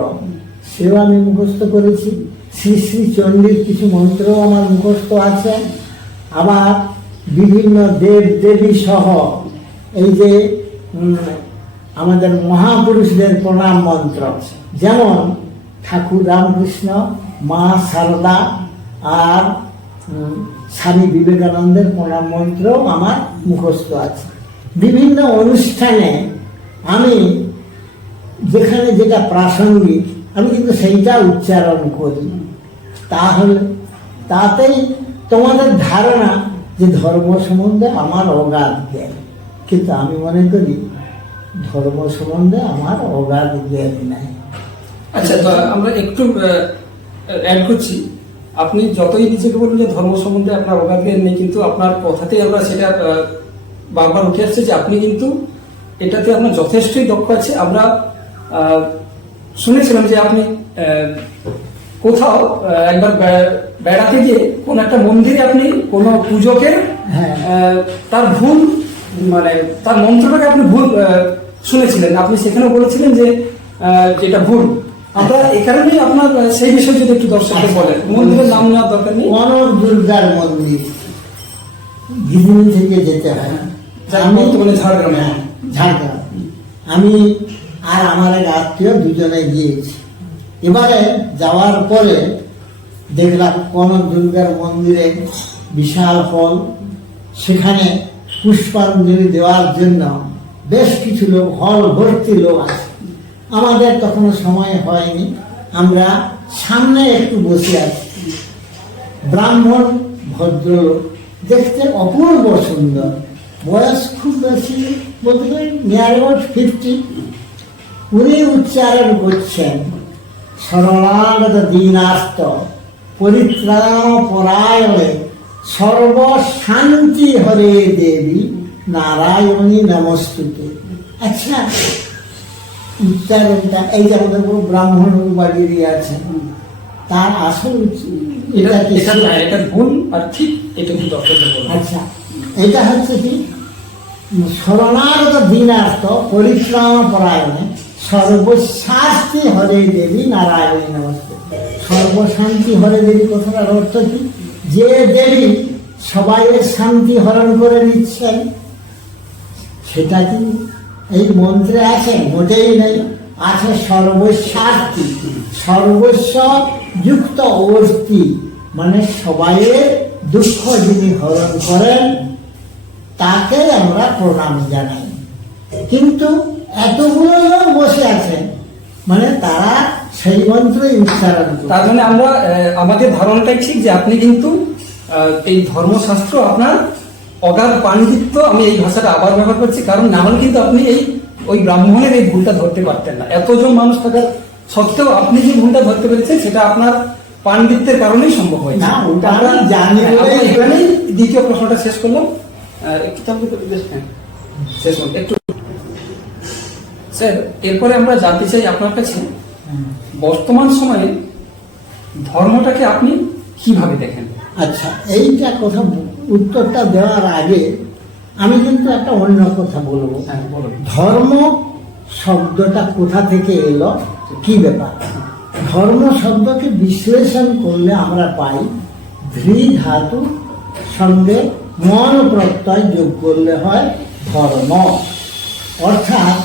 সেও আমি মুখস্থ করেছি। শ্রী শ্রী চণ্ডীর কিছু মন্ত্রও আমার মুখস্থ আছে। আবার বিভিন্ন দেব দেবী সহ এই যে আমাদের মহাপুরুষদের প্রণাম মন্ত্র, যেমন ঠাকুর রামকৃষ্ণ, মা সারদা আর স্বামী বিবেকানন্দের প্রণাম মন্ত্রও আমার মুখস্থ আছে। বিভিন্ন অনুষ্ঠানে আমি যেখানে যেটা প্রাসঙ্গিক আমি কিন্তু সেইটা উচ্চারণ করি। তাহলে তাতেই তোমাদের ধারণা যে ধর্ম সম্বন্ধে আমার অগাধ জ্ঞান, কিন্তু আমি মনে করি ধর্ম সম্বন্ধে আমার অগাধ জ্ঞান নাই। আচ্ছা, তো আমরা একটু অ্যাড করছি। আপনি যতই নিজেকে বলবেন যে ধর্ম সম্বন্ধে আপনার অগাধ জ্ঞান নেই, কিন্তু আপনার কথাতেই আমরা সেটা বারবার উঠে আসছে যে আপনি কিন্তু এটাতে আপনার যথেষ্টই দক্ষ আছে। আমরা শুনেছিলাম যে আপনি কোথাও একবার বেড়াতে গিয়ে কোন একটা মন্দিরে আপনি কোন পূজকের তার ভুল মানে তার মন্ত্রটাকে আপনি ভুল শুনেছিলেন, আপনি সেখানে বলেছিলেন যে যেটা ভুল। আমরা এই কারণেই আপনার সেই বিষয়ে যদি একটু দর্শকদের বলেন। মন্দিরের নাম নেওয়ার দরকার নেই। কনক দুর্গার মন্দির গিদিনি থেকে যেতে হয়, আমি তো বলে ঝাড়গ্রামে। ঝাড়গ্রাম। আমি আর আমার এক আত্মীয় দুজনে গিয়েছি। এবারে যাওয়ার পরে দেখলাম কনক দুর্গার মন্দিরে বিশাল হল, সেখানে পুষ্পাঞ্জলি দেওয়ার জন্য বেশ কিছু লোক, হল ভর্তি লোক আছে। আমাদের তখন সময় হয়নি, আমরা সামনে একটু বসে আছি। ব্রাহ্মণ ভদ্রলোক, দেখতে অপূর্ব সুন্দর, বয়স খুব বেশি বলতে পারি নিয়ার অ্যাবাউট 50। উনি উচ্চারণ করছেন সরলাগত দীনার্ত পরিত্রাণ পরায়ণে সর্বশান্তি হরে দেবী নারায়ণী নমস্তুতে। আচ্ছা, উচ্চারণটা এই যে আমাদের পুরো ব্রাহ্মণ বাড়িয়ে আছে, তার আসল এটা ভুল আর ঠিক এটা কি দর্শকদের বলবেন? আচ্ছা, এটা হচ্ছে কি শরণাগত দীনার্থ পরিশ্রম পরায়ণে সর্বশান্তি হরে দেবী নারায়ণী নমস্তে। সর্বশান্তি হরে দেবী কথাটার অর্থ কি, যে দেবী সবাইয়ের শান্তি হরণ করে নিচ্ছেন, সেটা কি এই মন্ত্রে আছে? মোটেই নেই। আছে সর্বস্বার্থী, সর্বস্ব যুক্ত অর্থী, মানে সবাইয়ের দুঃখ যিনি হরণ করেন তাকে আমরা প্রণাম জানাই। কিন্তু এতগুলো লোক বসে আছেন, মানে তারা সেই মন্ত্রই উচ্চারণ করে। তার মানে আমরা আমাদের ধারণাটাই ঠিক যে আপনি কিন্তু এই ধর্মশাস্ত্র আপনার অগাধ পাণ্ডিত্য, আমি এই ভাষাটা আবার ব্যবহার করছি কারণ না হলে কিন্তু আপনি এই ওই ব্রাহ্মণের এই ভুলটা ধরতে পারতেন না। এতজন মানুষ থাকার সত্ত্বেও আপনি যে ভুলটা ধরতে পেরেছেন সেটা আপনার পাণ্ডিত্যের কারণেই সম্ভব হয়েছে। না, ওটা আমি জানি বলে আমরা এখানেই দ্বিতীয় প্রশ্নটা শেষ করলাম। শেষ করুন একটু স্যার। এরপরে আমরা জানতে চাই আপনার কাছে, বর্তমান সময়ে ধর্মটাকে আপনি কিভাবে দেখেন? আচ্ছা, এইটা কথা উত্তরটা দেওয়ার আগে আমি কিন্তু একটা অন্য কথা বলবো। হ্যাঁ, বলুন। ধর্ম শব্দটা কোথা থেকে এলো, কি ব্যাপার? ধর্ম শব্দকে বিশ্লেষণ করলে আমরা পাই ধৃ ধাতু সঙ্গে মন প্রত্যয় যোগ করলে হয় ধর্ম, অর্থাৎ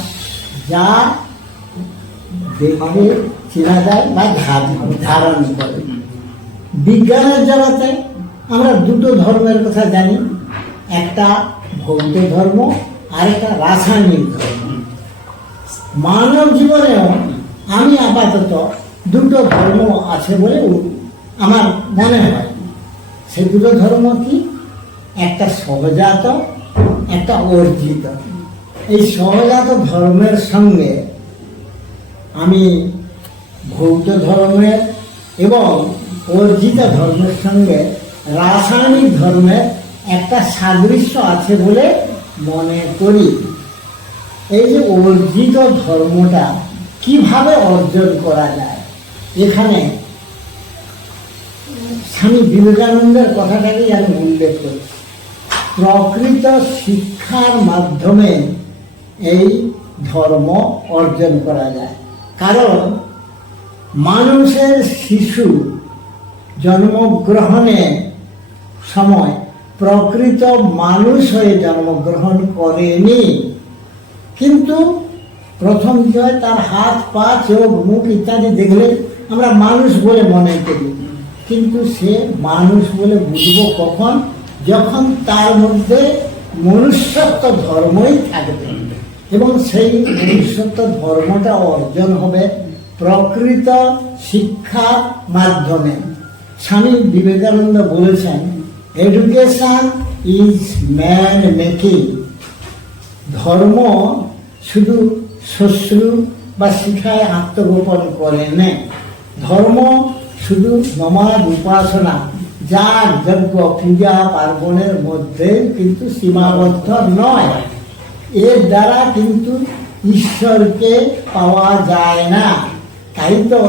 যা দেখে চেনা যায় বা ধারণ করে। বিজ্ঞানের জগতে আমরা দুটো ধর্মের কথা জানি, একটা ভৌত ধর্ম আর একটা রাসায়নিক ধর্ম। মানব জীবনেও আমি আপাতত দুটো ধর্ম আছে বলে আমার মনে হয়। সেই দুটো ধর্ম কি? একটা সহজাত, একটা অর্জিত। এই সহজাত ধর্মের সঙ্গে আমি ভৌত ধর্মের এবং অর্জিত ধর্মের সঙ্গে রাসায়নিক ধর্মের একটা সাদৃশ্য আছে বলে মনে করি। এই যে অর্জিত ধর্মটা কিভাবে অর্জন করা যায়, এখানে স্বামী বিবেকানন্দের কথাটাকেই আমি উল্লেখ করি। প্রকৃত শিক্ষার মাধ্যমে এই ধর্ম অর্জন করা যায়। কারণ মানুষের শিশু জন্মগ্রহণের সময় প্রকৃত মানুষ হয়ে জন্মগ্রহণ করেনি, কিন্তু প্রথম বিষয় তার হাত পা চোখ মুখ ইত্যাদি দেখলে আমরা মানুষ বলে মনে করি, কিন্তু সে মানুষ বলে বুঝবো কখন? যখন তার মধ্যে মনুষ্যত্ব ধর্মই থাকবে, এবং সেই মনুষ্যত্ব ধর্মটা অর্জন হবে প্রকৃত শিক্ষার মাধ্যমে। স্বামী বিবেকানন্দ বলেছেন, এডুকেশন ইজ ম্যান মেকিং। ধর্ম শুধু শ্মশ্রু বা শিখায় আত্মগোপন করে নেয়। ধর্ম শুধু নমাজ উপাসনা, যাগ যজ্ঞ পূজা পার্বণের মধ্যে কিন্তু সীমাবদ্ধ নয়। এর দ্বারা কিন্তু ঈশ্বরকে পাওয়া যায় না। তাই তো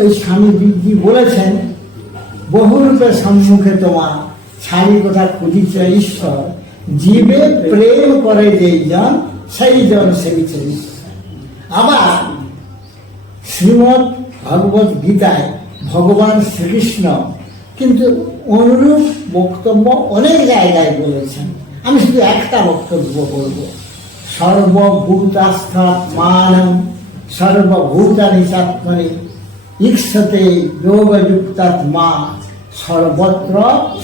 ওই স্বামীজি বলেছেন, বহুরূপে সম্মুখে তোমার ছাড়ি কথা খুঁজিছ ঈশ্বর, জীবে প্রেম করে যেইজন সেই জন সেবিছে ঈশ্বর। আবার শ্রীমৎ ভগবত গীতায় ভগবান শ্রীকৃষ্ণ কিন্তু অনুরূপ বক্তব্য অনেক জায়গায় বলেছেন। আমি শুধু একটা বক্তব্য বলবো, সর্বভূতাস্থাৎ মানম সর্বভূতানি চাত্মনি ঈক্ষতে যোগযুক্তাৎ মা সর্বত্র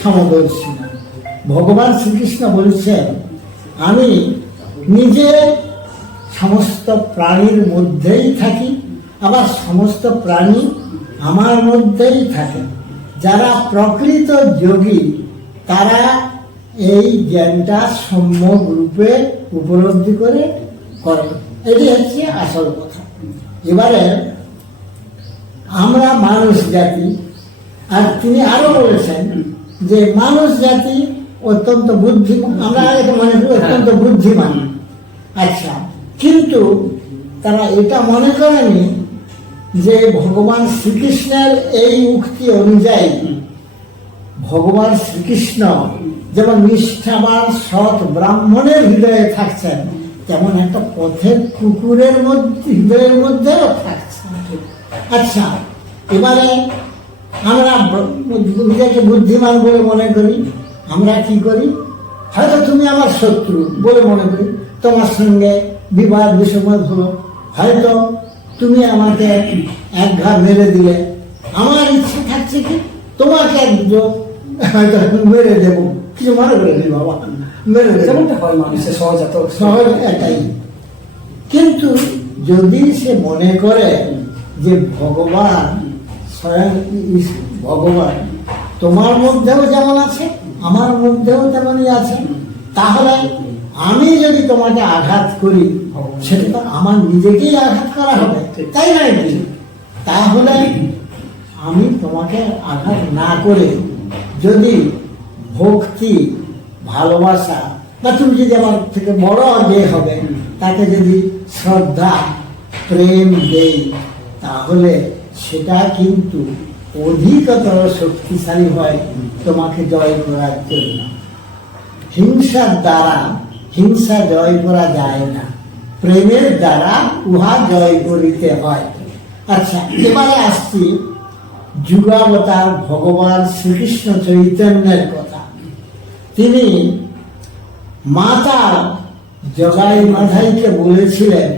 সমদর্শিনা। ভগবান শ্রীকৃষ্ণ বলছেন, আমি নিজে সমস্ত প্রাণীর মধ্যেই থাকি, আবার সমস্ত প্রাণী আমার মধ্যেই থাকে। যারা প্রকৃত যোগী তারা এই জ্ঞানটা সম্যক রূপে উপলব্ধি করে। এটি হচ্ছে আসল কথা। এবারে আমরা মানুষ জাতি, আর তিনি আরো বলেছেন যে মানুষ জাতি অত্যন্ত বুদ্ধিমান, আমরা আগে মনে করি অত্যন্ত বুদ্ধিমান। আচ্ছা, কিন্তু তারা এটা মনে করেনি যে ভগবান শ্রীকৃষ্ণের এই উক্তি অনুযায়ী ভগবান শ্রীকৃষ্ণ যেমন নিষ্ঠাবান সৎ ব্রাহ্মণের হৃদয়ে থাকছেন, তেমন একটা পথের কুকুরের মধ্যে হৃদয়ের মধ্যেও থাকছেন। আচ্ছা, এবারে আমরা নিজেকে বুদ্ধিমান বলে মনে করি, আমরা কি করি? হয়তো তুমি আমার শত্রু বলে মনে করি, তোমার সঙ্গে বিবাদ বিষমত হলো, হয়তো তুমি আমাকে এক ঘা মেরে দিলে, আমার ইচ্ছে থাকছে কি তোমাকে হয়তো মেরে দেবো, কিছু মনে করে নি বাবা, মেরে দেবো, সহজ এটাই। কিন্তু যদি সে মনে করে যে ভগবান স্বয়ং ভগবান তোমার মধ্যেও যেমন আছে আমার মধ্যেও তেমনই আছে, তাহলে আমি যদি তোমাকে আঘাত করি সেটা তো আমার নিজেকেই আঘাত করা হবে, তাই নয় কি? তাহলে আমি তোমাকে আঘাত না করে যদি ভক্তি, ভালোবাসা, বা তুমি যদি আমার থেকে বড় যে হবে তাকে যদি শ্রদ্ধা, প্রেম দেই, তাহলে সেটা কিন্তু অধিকতর শক্তিশালী হয় তোমাকে জয় করার জন্য। হিংসার দ্বারা হিংসা জয় করা যায় না, প্রেমের দ্বারা উহা জয় করিতে হয়। আচ্ছা, এবারে আসছি যুগাবতার ভগবান শ্রীকৃষ্ণ চৈতন্যের কথা। তিনি মাতা জগাই মাধাইকে বলেছিলেন,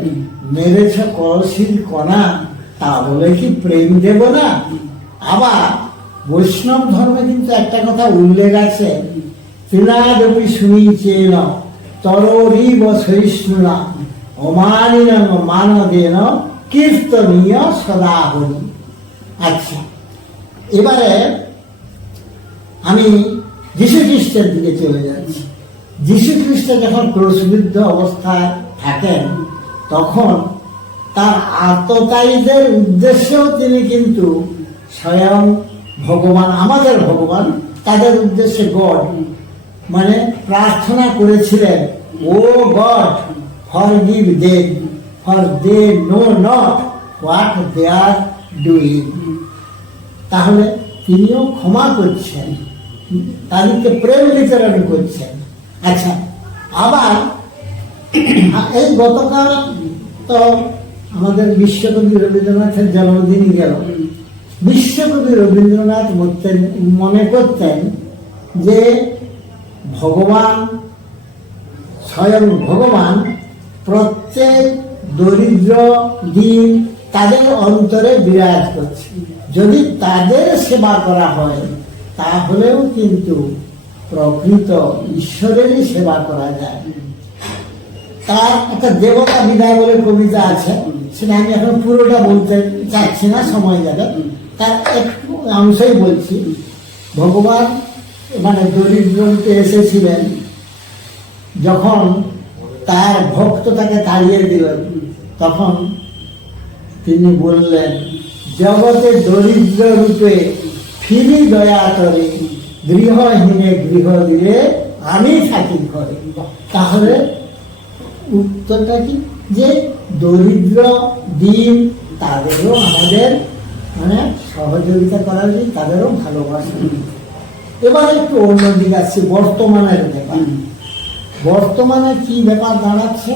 মেরেছ কলসির কণা, তা বলে কি প্রেম দেব না? আবার বৈষ্ণব ধর্মে কিন্তু একটা কথা উল্লেখ আছে, তৃণাদপি শুনিছেন তররিব সহিষ্ণুরা অমানিন মানবেন কীর্তনীয় সদা হরি। আচ্ছা, এবারে আমি যীশু খ্রিস্টের দিকে চলে যাচ্ছি। যীশু খ্রিস্ট যখন ক্রুশবিদ্ধ অবস্থায় থাকেন, তখন তার আততায়ীদের উদ্দেশ্যেও তিনি কিন্তু স্বয়ং ভগবান, আমাদের ভগবান, তাদের উদ্দেশ্যে গড মানে প্রার্থনা করেছিলেন, O God forgive them for they know not what they are doing. তাহলে তিনিও ক্ষমা করছেন, তাদেরকে প্রেম বিতরণ করছেন। আচ্ছা, আবার এই গতকাল তো আমাদের বিশ্বকবি রবীন্দ্রনাথের জন্মদিন গেল। বিশ্বকবি রবীন্দ্রনাথ মনে করতেন যে ভগবান, স্বয়ং ভগবান প্রত্যেক দরিদ্র দিন তাদের অন্তরে বিরাজ করছে। যদি তাদের সেবা করা হয় তাহলেও কিন্তু প্রকৃত ঈশ্বরেরই সেবা করা যায়। তার একটা দেবতা বিদায় বলে কবিতা আছে, সেটা আমি এখন পুরোটা বলতে চাচ্ছি না, সময় যাবে। তার একটু অংশই বলছি। ভগবান মানে দরিদ্রতে এসেছিলেন, যখন তার ভক্ত তাকে তাড়িয়ে দিলেন, তখন তিনি বললেন, জগতে দরিদ্র রূপে ফিরি দয়া করে, গৃহহীনে গৃহ দিলে আমি থাকি ঘরে। তাহলে উত্তরটা কি? যে দরিদ্র দিন তাদেরও আমাদের মানে সহযোগিতা করা উচিত, তাদেরও ভালোবাসা। এবার একটু অন্যদিকে আসছি, বর্তমানের ব্যাপার। বর্তমানে কি ব্যাপার দাঁড়াচ্ছে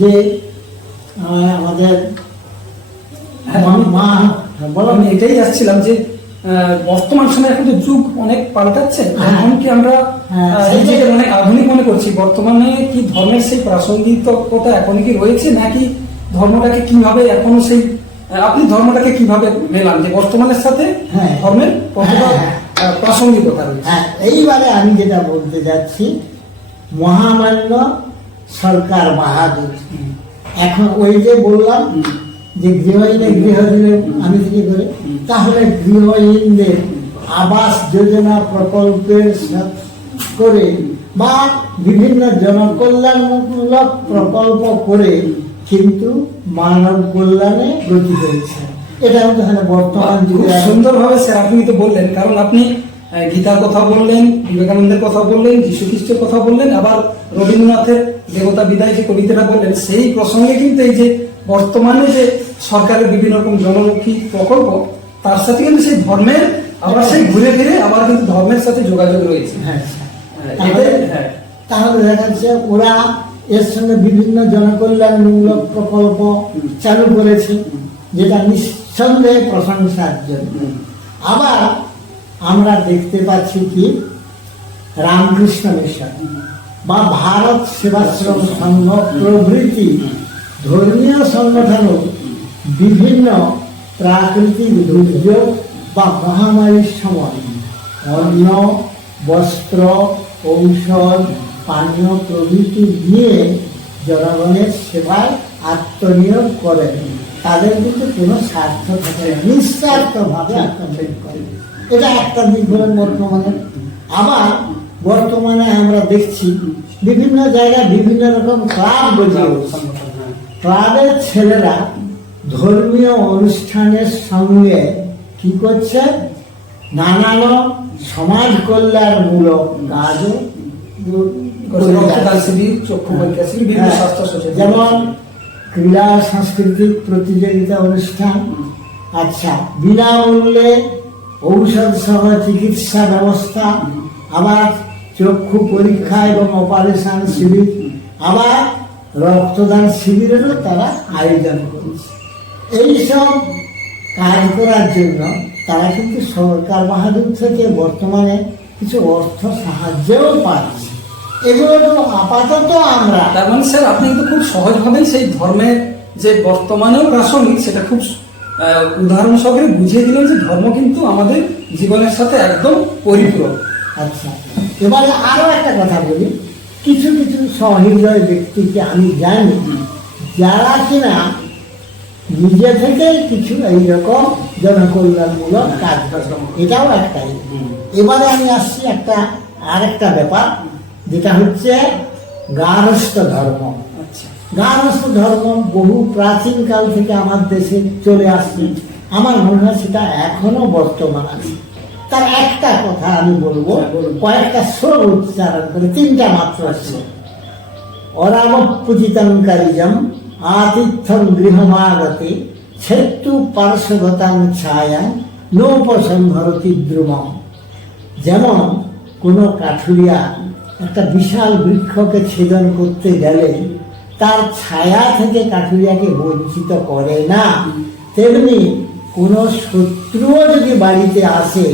যে আমাদের আমি এটাই আসছিলাম যে বর্তমান সময় এখন তো যুগ অনেক পাল্টাচ্ছে, এমনকি আমরা নিজেকে অনেক আধুনিক মনে করছি। বর্তমানে কি ধর্মের সেই প্রাসঙ্গিকতা এখনই কি রয়েছে, নাকি ধর্মটাকে কিভাবে এখনো সেই, আপনি ধর্মটাকে কিভাবে মেলান যে বর্তমানের সাথে ধর্মের কতটা প্রাসঙ্গিকতা রয়েছে? এইবারে আমি যেটা বলতে যাচ্ছি, মহামান্য সরকার বাহাদুর এখন ওই যে বললাম যে গৃহহীনে গৃহ দিলে আমি থেকে করে, তাহলে গৃহহীনদের আবাস যোজনা প্রকল্পের করে বা বিভিন্ন জনকল্যাণমূলক প্রকল্প করে কিন্তু মানব কল্যাণে গতি হয়েছে। এটা হচ্ছে বর্তমান যুগে সুন্দরভাবে স্যার আপনি তো বললেন, কারণ আপনি গীতার কথা বললেন, বিবেকানন্দের কথা বললেন, যীশু খ্রিস্টের কথা বললেন, আবার রবীন্দ্রনাথের দেবতা বিদায় যে কবিতাটা বললেন, সেই প্রসঙ্গে কিন্তু এই যে বর্তমানে যে সরকারের বিভিন্ন রকম জনমুখী প্রকল্প, তার সাথে কিন্তু সেই ধর্মের আবার সেই ঘুরে ফিরে আবার কিন্তু ধর্মের সাথে যোগাযোগ রয়েছে। তাহলে দেখা যাচ্ছে ওরা এর সঙ্গে বিভিন্ন জনকল্যাণমূলক প্রকল্প চালু করেছে, যেটা নিঃসন্দেহে প্রশংসার জন্য। আবার আমরা দেখতে পাচ্ছি কি রামকৃষ্ণ মিশন বা ভারত সেবাশ্রম সংঘ প্রভৃতি ধর্মীয় সংগঠনও বিভিন্ন প্রাকৃতিক দুর্যোগ বা মহামারীর সময় অন্ন, বস্ত্র, ঔষধ, পানীয় প্রভৃতি দিয়ে জনগণের সেবায় আত্মনিয়োগ করেন। তাদের কিন্তু কোনো স্বার্থ থাকে না, নিঃস্বার্থভাবে আত্মনিয়োগ করে। এটা একটা দিক হলেন বর্তমানে। আবার বর্তমানে আমরা দেখছি বিভিন্ন জায়গায় বিভিন্ন রকম ক্লাব গড়ে উঠছে। ক্লাবের ছেলেরা ধর্মীয় অনুষ্ঠানের সঙ্গে কি করছে, নানান সমাজ কল্যাণমূলক কাজও রক্তদান শিবির, চক্ষু পরীক্ষা শিবির, বিভিন্ন স্বাস্থ্য সচেতন, যেমন ক্রীড়া সাংস্কৃতিক প্রতিযোগিতা অনুষ্ঠান, আচ্ছা বিনামূল্যে ঔষধ সহ চিকিৎসা ব্যবস্থা, আবার চক্ষু পরীক্ষা এবং অপারেশন শিবির, আবার রক্তদান শিবিরেরও তারা আয়োজন করছে। এইসব কাজ করার জন্য তারা কিন্তু সরকার বাহাদুর থেকে বর্তমানে কিছু অর্থ সাহায্যও পাচ্ছে। এগুলো তো আপাতত আমরা তার মানে স্যার আপনি কিন্তু খুব সহজভাবেই সেই ধর্মের যে বর্তমানেও প্রাসঙ্গিক সেটা খুব উদাহরণ সহকারে বুঝিয়ে দিলেন যে ধর্ম কিন্তু আমাদের জীবনের সাথে একদম পরিপূরক। আচ্ছা, এবারে আরো একটা কথা বলি, কিছু কিছু সহৃদয় ব্যক্তিকে আমি জানি যারা কিনা নিজে থেকে কিছু এইরকম জনকল্যাণমূলক কাজ করে, এটাও একটাই। এবারে আমি আসছি আরেকটা ব্যাপার, যেটা হচ্ছে গার্হস্থ্য ধর্ম। গার্হস্থ্য ধর্ম বহু প্রাচীন কাল থেকে আমার দেশে চলে আসছে, আমার মনে হয় সেটা এখনো বর্তমান আছে। তার একটা কথা আমি বলবো, কয়েকটা স্বর উচ্চারণ করে, তিনটা মাত্র আছে। অরামপূজিতঙ্কারিজম আতিথ্যম গৃহমাগতে ছেত্তু পার্শ্বগতাং ছায়া নোপসম্ভরতি দ্রুমম। যেমন কোনো কাঠুরিয়া একটা বিশাল বৃক্ষকে ছেদন করতে গেলে তার ছায়া থেকে কাঠুরিয়াকে বঞ্চিত করে না, তেমনি কোন শত্রুও যদি বাড়িতে আসে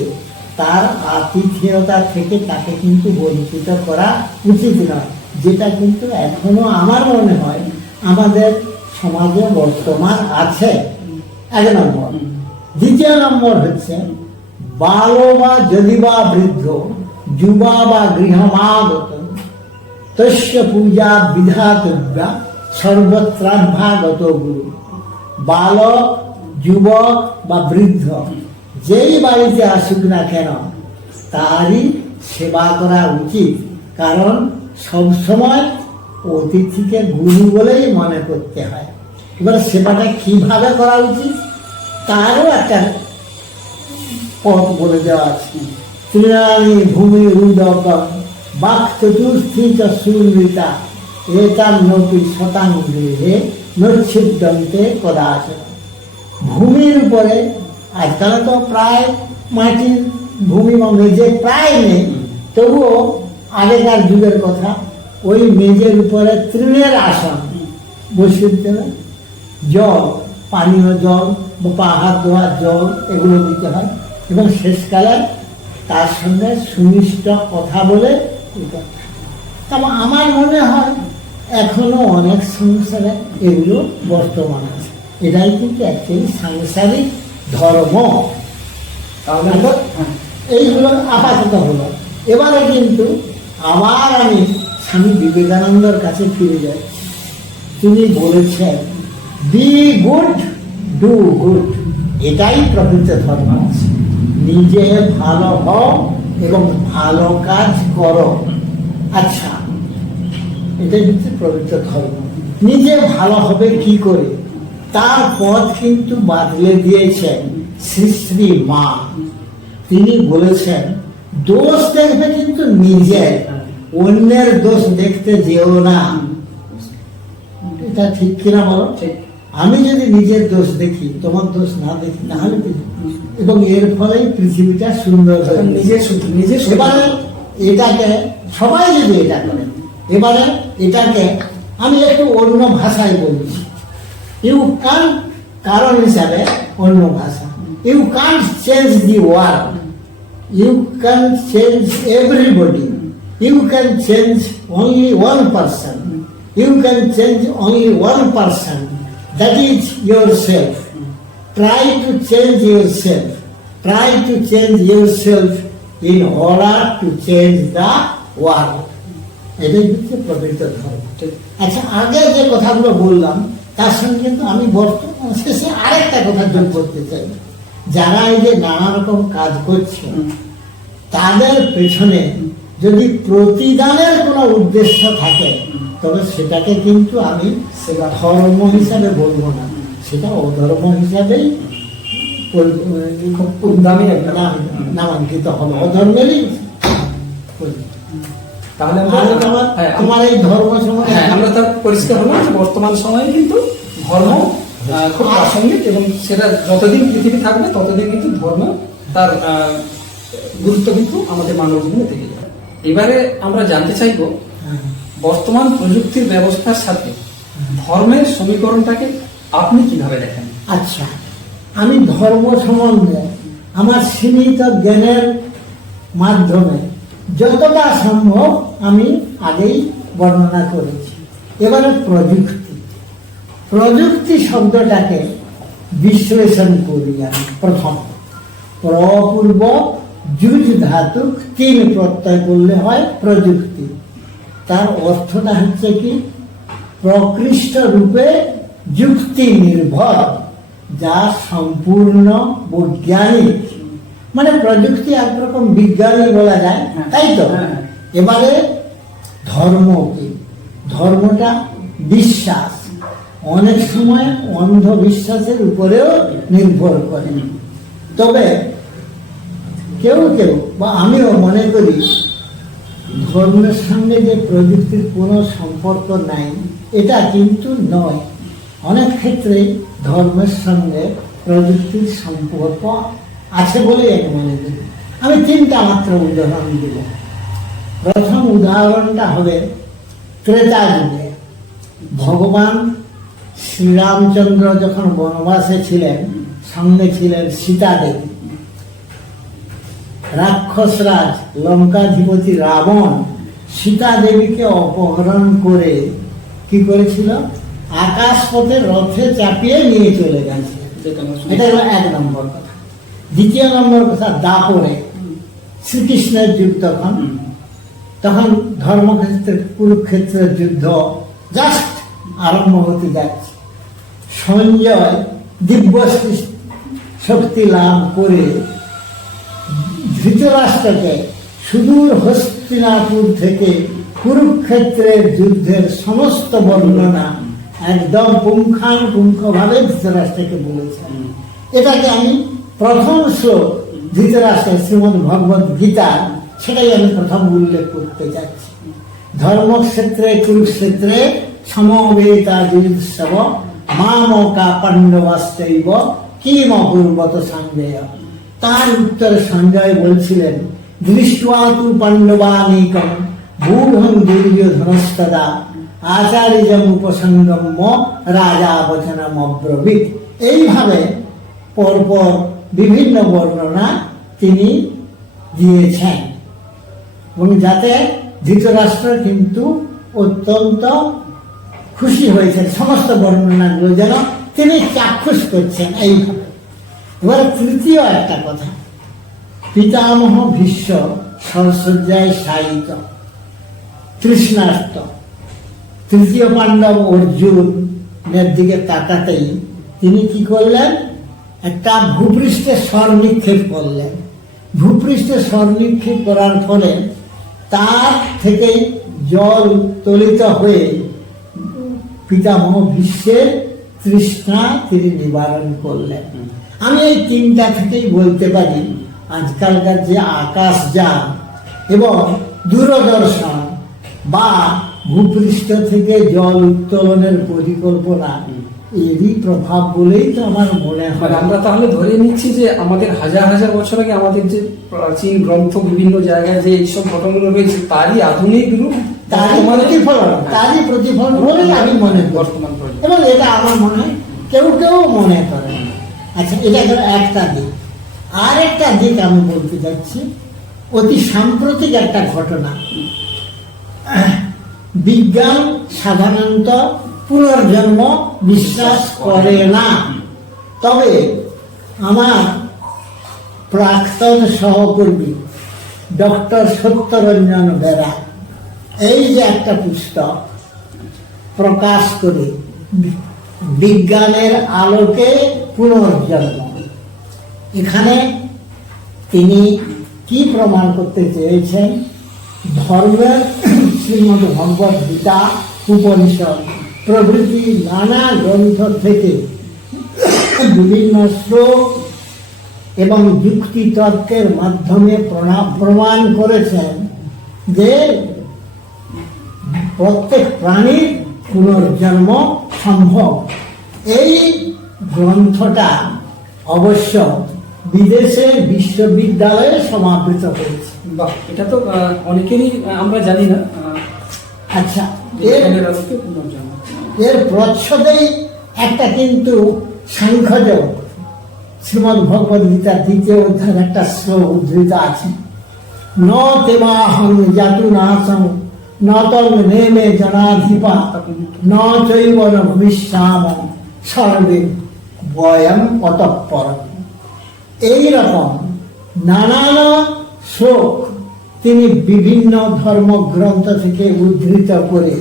তার আতিথেয়তা থেকে তাকে কিন্তু বঞ্চিত করা উচিত নয়, যেটা কিন্তু এখনো আমার মনে হয় আমাদের সমাজে বর্তমান আছে। এক নম্বর। দ্বিতীয় নম্বর হচ্ছে বাল বা যদি বা বৃদ্ধ, যুবা বা গৃহমাগত তস্য পূজা বিধাতব্যা সর্বত্রাভ্যাগত গুরু। বালক, যুবক বা বৃদ্ধ যেই বাড়িতে আসুক না কেন তারই সেবা করা উচিত, কারণ সবসময় অতিথিকে গুরু বলেই মনে করতে হয়। এবার সেবাটা কিভাবে করা উচিত তারও একটা পথ বলে দেওয়া আছে। তৃণানি ভূমি রুদক বাক চতুর্থী চ সুমৃতা এতাম নপি শতাং গৃহে নচ্ছিদ্যন্তে কদাচন। ভূমির উপরে আজকাল তো প্রায় মাটির ভূমি বা মেঝে প্রায় নেই, তবুও আগেকার যুগের কথা, ওই মেঝের উপরে তৃণের আসন বসিয়ে দিতে হয়। জল, পানীয় জল বা হাত ধোয়ার জল এগুলো দিতে হয়, এবং শেষকালে তার সঙ্গে সুনিষ্ট কথা বলে। তবে আমার মনে হয় এখনো অনেক সংসারে এগুলো বর্তমান আছে। এটাই কিন্তু অ্যাকচুয়ালি সাংসারিক ধর্ম। এইগুলো আপাতত হলো। এবারে কিন্তু আবার আমি স্বামী বিবেকানন্দর কাছে ফিরে যাই। তিনি বলেছেন বি গুড ডু গুড, এটাই প্রকৃত ধর্ম। নিজে ভালো হও এবং ভালো কাজ করো। আচ্ছা, এটাই হচ্ছে প্রকৃত ধর্ম। নিজে ভালো হবে কি করে তার পথ কিন্তু বাদলে দিয়েছেন শ্রী শ্রী মা। তিনি বলেছেন দোষ দেখবে কিন্তু নিজের, অন্যের দোষ দেখতে যেও না। এটা ঠিক কিনা বলো? আমি যদি নিজের দোষ দেখি, তোমার দোষ না দেখি, তাহলে এবং এর ফলে পৃথিবীটা সুন্দর হয়। নিজের এবারে এটাকে সবাই যদি এটা করে, এবারে এটাকে আমি একটু অন্য ভাষায় বলছি। ইউ ক্যান, কারণ হিসাবে অন্য ভাষা, you can't change the world, you can change everybody, you can change only one person, you can change only one person, that is yourself. Try to change yourself. Try to change yourself in order to change the world. এটাই হচ্ছে প্রকৃত ধর্ম। আচ্ছা, আগে যে কথাগুলো বললাম তার সঙ্গে কিন্তু আমি বর্তমান শেষে আরেকটা কথা যোগ করতে চাই। যারা এই যে নানা রকম কাজ করছে তাদের পেছনে যদি প্রতিদানের কোনো উদ্দেশ্য থাকে তবে সেটাকে কিন্তু আমি সেটা ধর্ম হিসাবে বলবো না, সেটা অধর্ম হিসাবেই নামাঙ্কিত হবে, অধর্মেরই। তাহলে তোমার এই ধর্ম সময় আমরা তার পরিষ্কার হলাম যে বর্তমান সময়ে কিন্তু ধর্ম খুব প্রাসঙ্গিক, এবং সেটা যতদিন পৃথিবী থাকবে ততদিন কিন্তু ধর্ম তার গুরুত্ব কিন্তু আমাদের মানব জীবনে থেকে যাবে। এবারে আমরা জানতে চাইব বর্তমান প্রযুক্তির ব্যবস্থার সাথে ধর্মের সমীকরণটাকে আপনি কিভাবে দেখেন? আচ্ছা, আমি ধর্ম সম্বন্ধে আমার সীমিত জ্ঞানের মাধ্যমে যতটা সম্ভব আমি আগেই বর্ণনা করেছি। এবারে প্রযুক্তি শব্দটাকে বিশ্লেষণ করি আমি। প্রথম প্রপূর্ব যুজ ধাতুক 3 প্রত্যয় করলে হয় প্রযুক্তি। তার অর্থটা হচ্ছে কি, প্রকৃষ্ট রূপে যুক্তি নির্ভর, যা সম্পূর্ণ বৈজ্ঞানিক। মানে প্রযুক্তি একরকম বিজ্ঞানী বলা যায়, তাই তো? এবারে ধর্ম কি? ধর্মটা বিশ্বাস, অনেক সময় অন্ধবিশ্বাসের উপরেও নির্ভর করে। তবে কেউ কেউ বা আমিও মনে করি ধর্মের সঙ্গে যে প্রযুক্তির কোনো সম্পর্ক নাই, এটা কিন্তু নয়। অনেক ক্ষেত্রে ধর্মের সঙ্গে প্রযুক্তির সম্পর্ক আছে বলে আমি মনে করি। আমি 3টা মাত্র উদাহরণ দেব। প্রথম উদাহরণটা হবে ত্রেতা যুগে। ভগবান শ্রীরামচন্দ্র যখন বনবাসে ছিলেন, সঙ্গে ছিলেন সীতা দেবী। রাক্ষসরাজ লঙ্কাধিপতি রাবণ সীতা দেবীকে অপহরণ করে কি করেছিল? আকাশ পথে রথে চাপিয়ে নিয়ে চলে গেছে। এটা হলো 1 নম্বর কথা। 2 নম্বর কথা, দাপরে শ্রীকৃষ্ণের যুগ। তখন ধর্মক্ষেত্রে কুরুক্ষেত্রের যুদ্ধ জাস্ট আরম্ভ হতে যাচ্ছে। সঞ্জয় দিব্য শক্তি লাভ করে ধৃতরাষ্ট্রকে সুদূর হস্তিনাপুর থেকে কুরুক্ষেত্রের যুদ্ধের সমস্ত বর্ণনা একদম পুঙ্খানুপুঙ্খভাবে ধৃতরাষ্ট্রকে বলেছেন। এটাকে আমি প্রথম শ্লোক ধৃতরাষ্ট্রের শ্রীমদ্ ভগবত গীতা, সেটাই আমি প্রথম উল্লেখ করতে যাচ্ছি। ধর্মক্ষেত্রে কুরুক্ষেত্রে সমবেতা যুদ্ধব মামকা পাণ্ডবাশ্চৈব কিম অপূর্বত সঞ্জয়। তার উত্তরে সঞ্জয় বলছিলেন, দৃष्ट्वा তু পাণ্ডবানীকম ভূভং দুর্যোধনস্তদা আচার্যম উপসঙ্গম্য রাজা বচনম অব্রবীত। এইভাবে পরপর বিভিন্ন বর্ণনা তিনি দিয়েছেন, এবং যাতে ধৃতরাষ্ট্র কিন্তু অত্যন্ত খুশি হয়েছেন। সমস্ত বর্ণনাগুলো যেন তিনি চাক্ষুষ করছেন এইভাবে। এবার তৃতীয় একটা কথা, পিতামহ ভীষ্ম সরসজ্জায় শায়িত, তৃষ্ণার্ত। তৃতীয় পাণ্ডব অর্জুনের দিকে তাকাতেই তিনি কি করলেন? একটা ভূপৃষ্ঠে স্বর নিক্ষেপ করলেন। ভূপৃষ্ঠে স্বর নিক্ষেপ করার ফলে তার থেকে জল উত্তোলিত হয়ে পিতামহ ভীষ্মের তৃষ্ণা তিনি নিবারণ করলেন। আমি এই 3টা থেকেই বলতে পারি আজকালকার যে আকাশযান এবং দূরদর্শন বা ভূপৃষ্ঠ থেকে জল উত্তোলনের পরিকল্পনা, এরই প্রভাব বলেই তো আমার মনে হয়। আমরা তাহলে ধরে নিচ্ছি যে আমাদের হাজার হাজার বছর আগে আমাদের যে প্রাচীন গ্রন্থ, বিভিন্ন জায়গায় যে এইসব ঘটনাগুলো রয়েছে, তারই আধুনিক রূপ, তারই প্রতিফলন বলেই আমি মনে করি বর্তমান। এবং এটা আমার মনে হয় কেউ মনে করে। আচ্ছা, এটা গেল একটা দিক। আর একটা দিক আমি বলতে যাচ্ছি, অতি সাম্প্রতিক একটা ঘটনা। বিজ্ঞান সাধারণত পুনর্জন্ম বিশ্বাস করে না, তবে আমার প্রাক্তন সহকর্মী ডক্টর সত্যরঞ্জন বেরা এই যে একটা পুস্তক প্রকাশ করে, বিজ্ঞানের আলোকে পুনর্জন্ম, এখানে তিনি কি প্রমাণ করতে চেয়েছেন ধর্মের শ্রীমদ্ ভগবদ গীতা, উপনিষদ প্রভৃতি নানা গ্রন্থ থেকে বিভিন্ন শ্লোক এবং যুক্তি তর্কের মাধ্যমে প্রমাণ করেছেন যে প্রত্যেক প্রাণীর পুনর্জন্ম সম্ভব। এই গ্রন্থটা অবশ্য বিদেশে বিশ্ববিদ্যালয়ে সমাবৃত হয়েছে। বাহ, এটা তো অনেকেরই আমরা জানি না। আচ্ছা, এর প্রচ্ছদেই একটা কিন্তু সাংখ্যযোগ শ্রীমদ্ ভগবদ গীতার 2য় অধ্যায়ের একটা শ্লোক উদ্ধৃত আছে। ন তেমাহং জাতু নাসং ন তং নেমে জনাধিপা ন চৈব ন ভবিষ্যাম সর্বে বয়ম অতঃপর। এইরকম নানান শ্লোক তিনি বিভিন্ন ধর্মগ্রন্থ থেকে উদ্ধৃত করে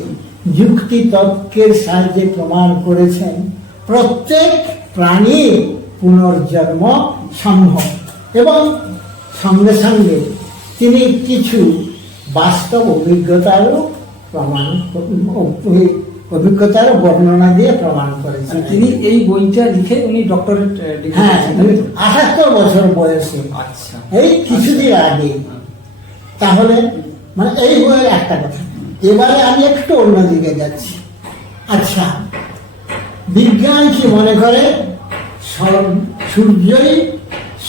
যুক্তি তর্কের সাহায্যে প্রমাণ করেছেন প্রত্যেক প্রাণীর পুনর্জন্ম সম্ভব। এবং সঙ্গে সঙ্গে তিনি কিছু বাস্তব অভিজ্ঞতারও বর্ণনা দিয়ে প্রমাণ করেছেন। তিনি এই বইটা লিখে উনি ডক্টরেট, হ্যাঁ, 78 বছর বয়সে, আচ্ছা, এই কিছুদিন আগে। তাহলে মানে এই বইয়ের একটা কথা। এবারে আমি একটু অন্যদিকে যাচ্ছি। আচ্ছা, বিজ্ঞান কি মনে করে সূর্যই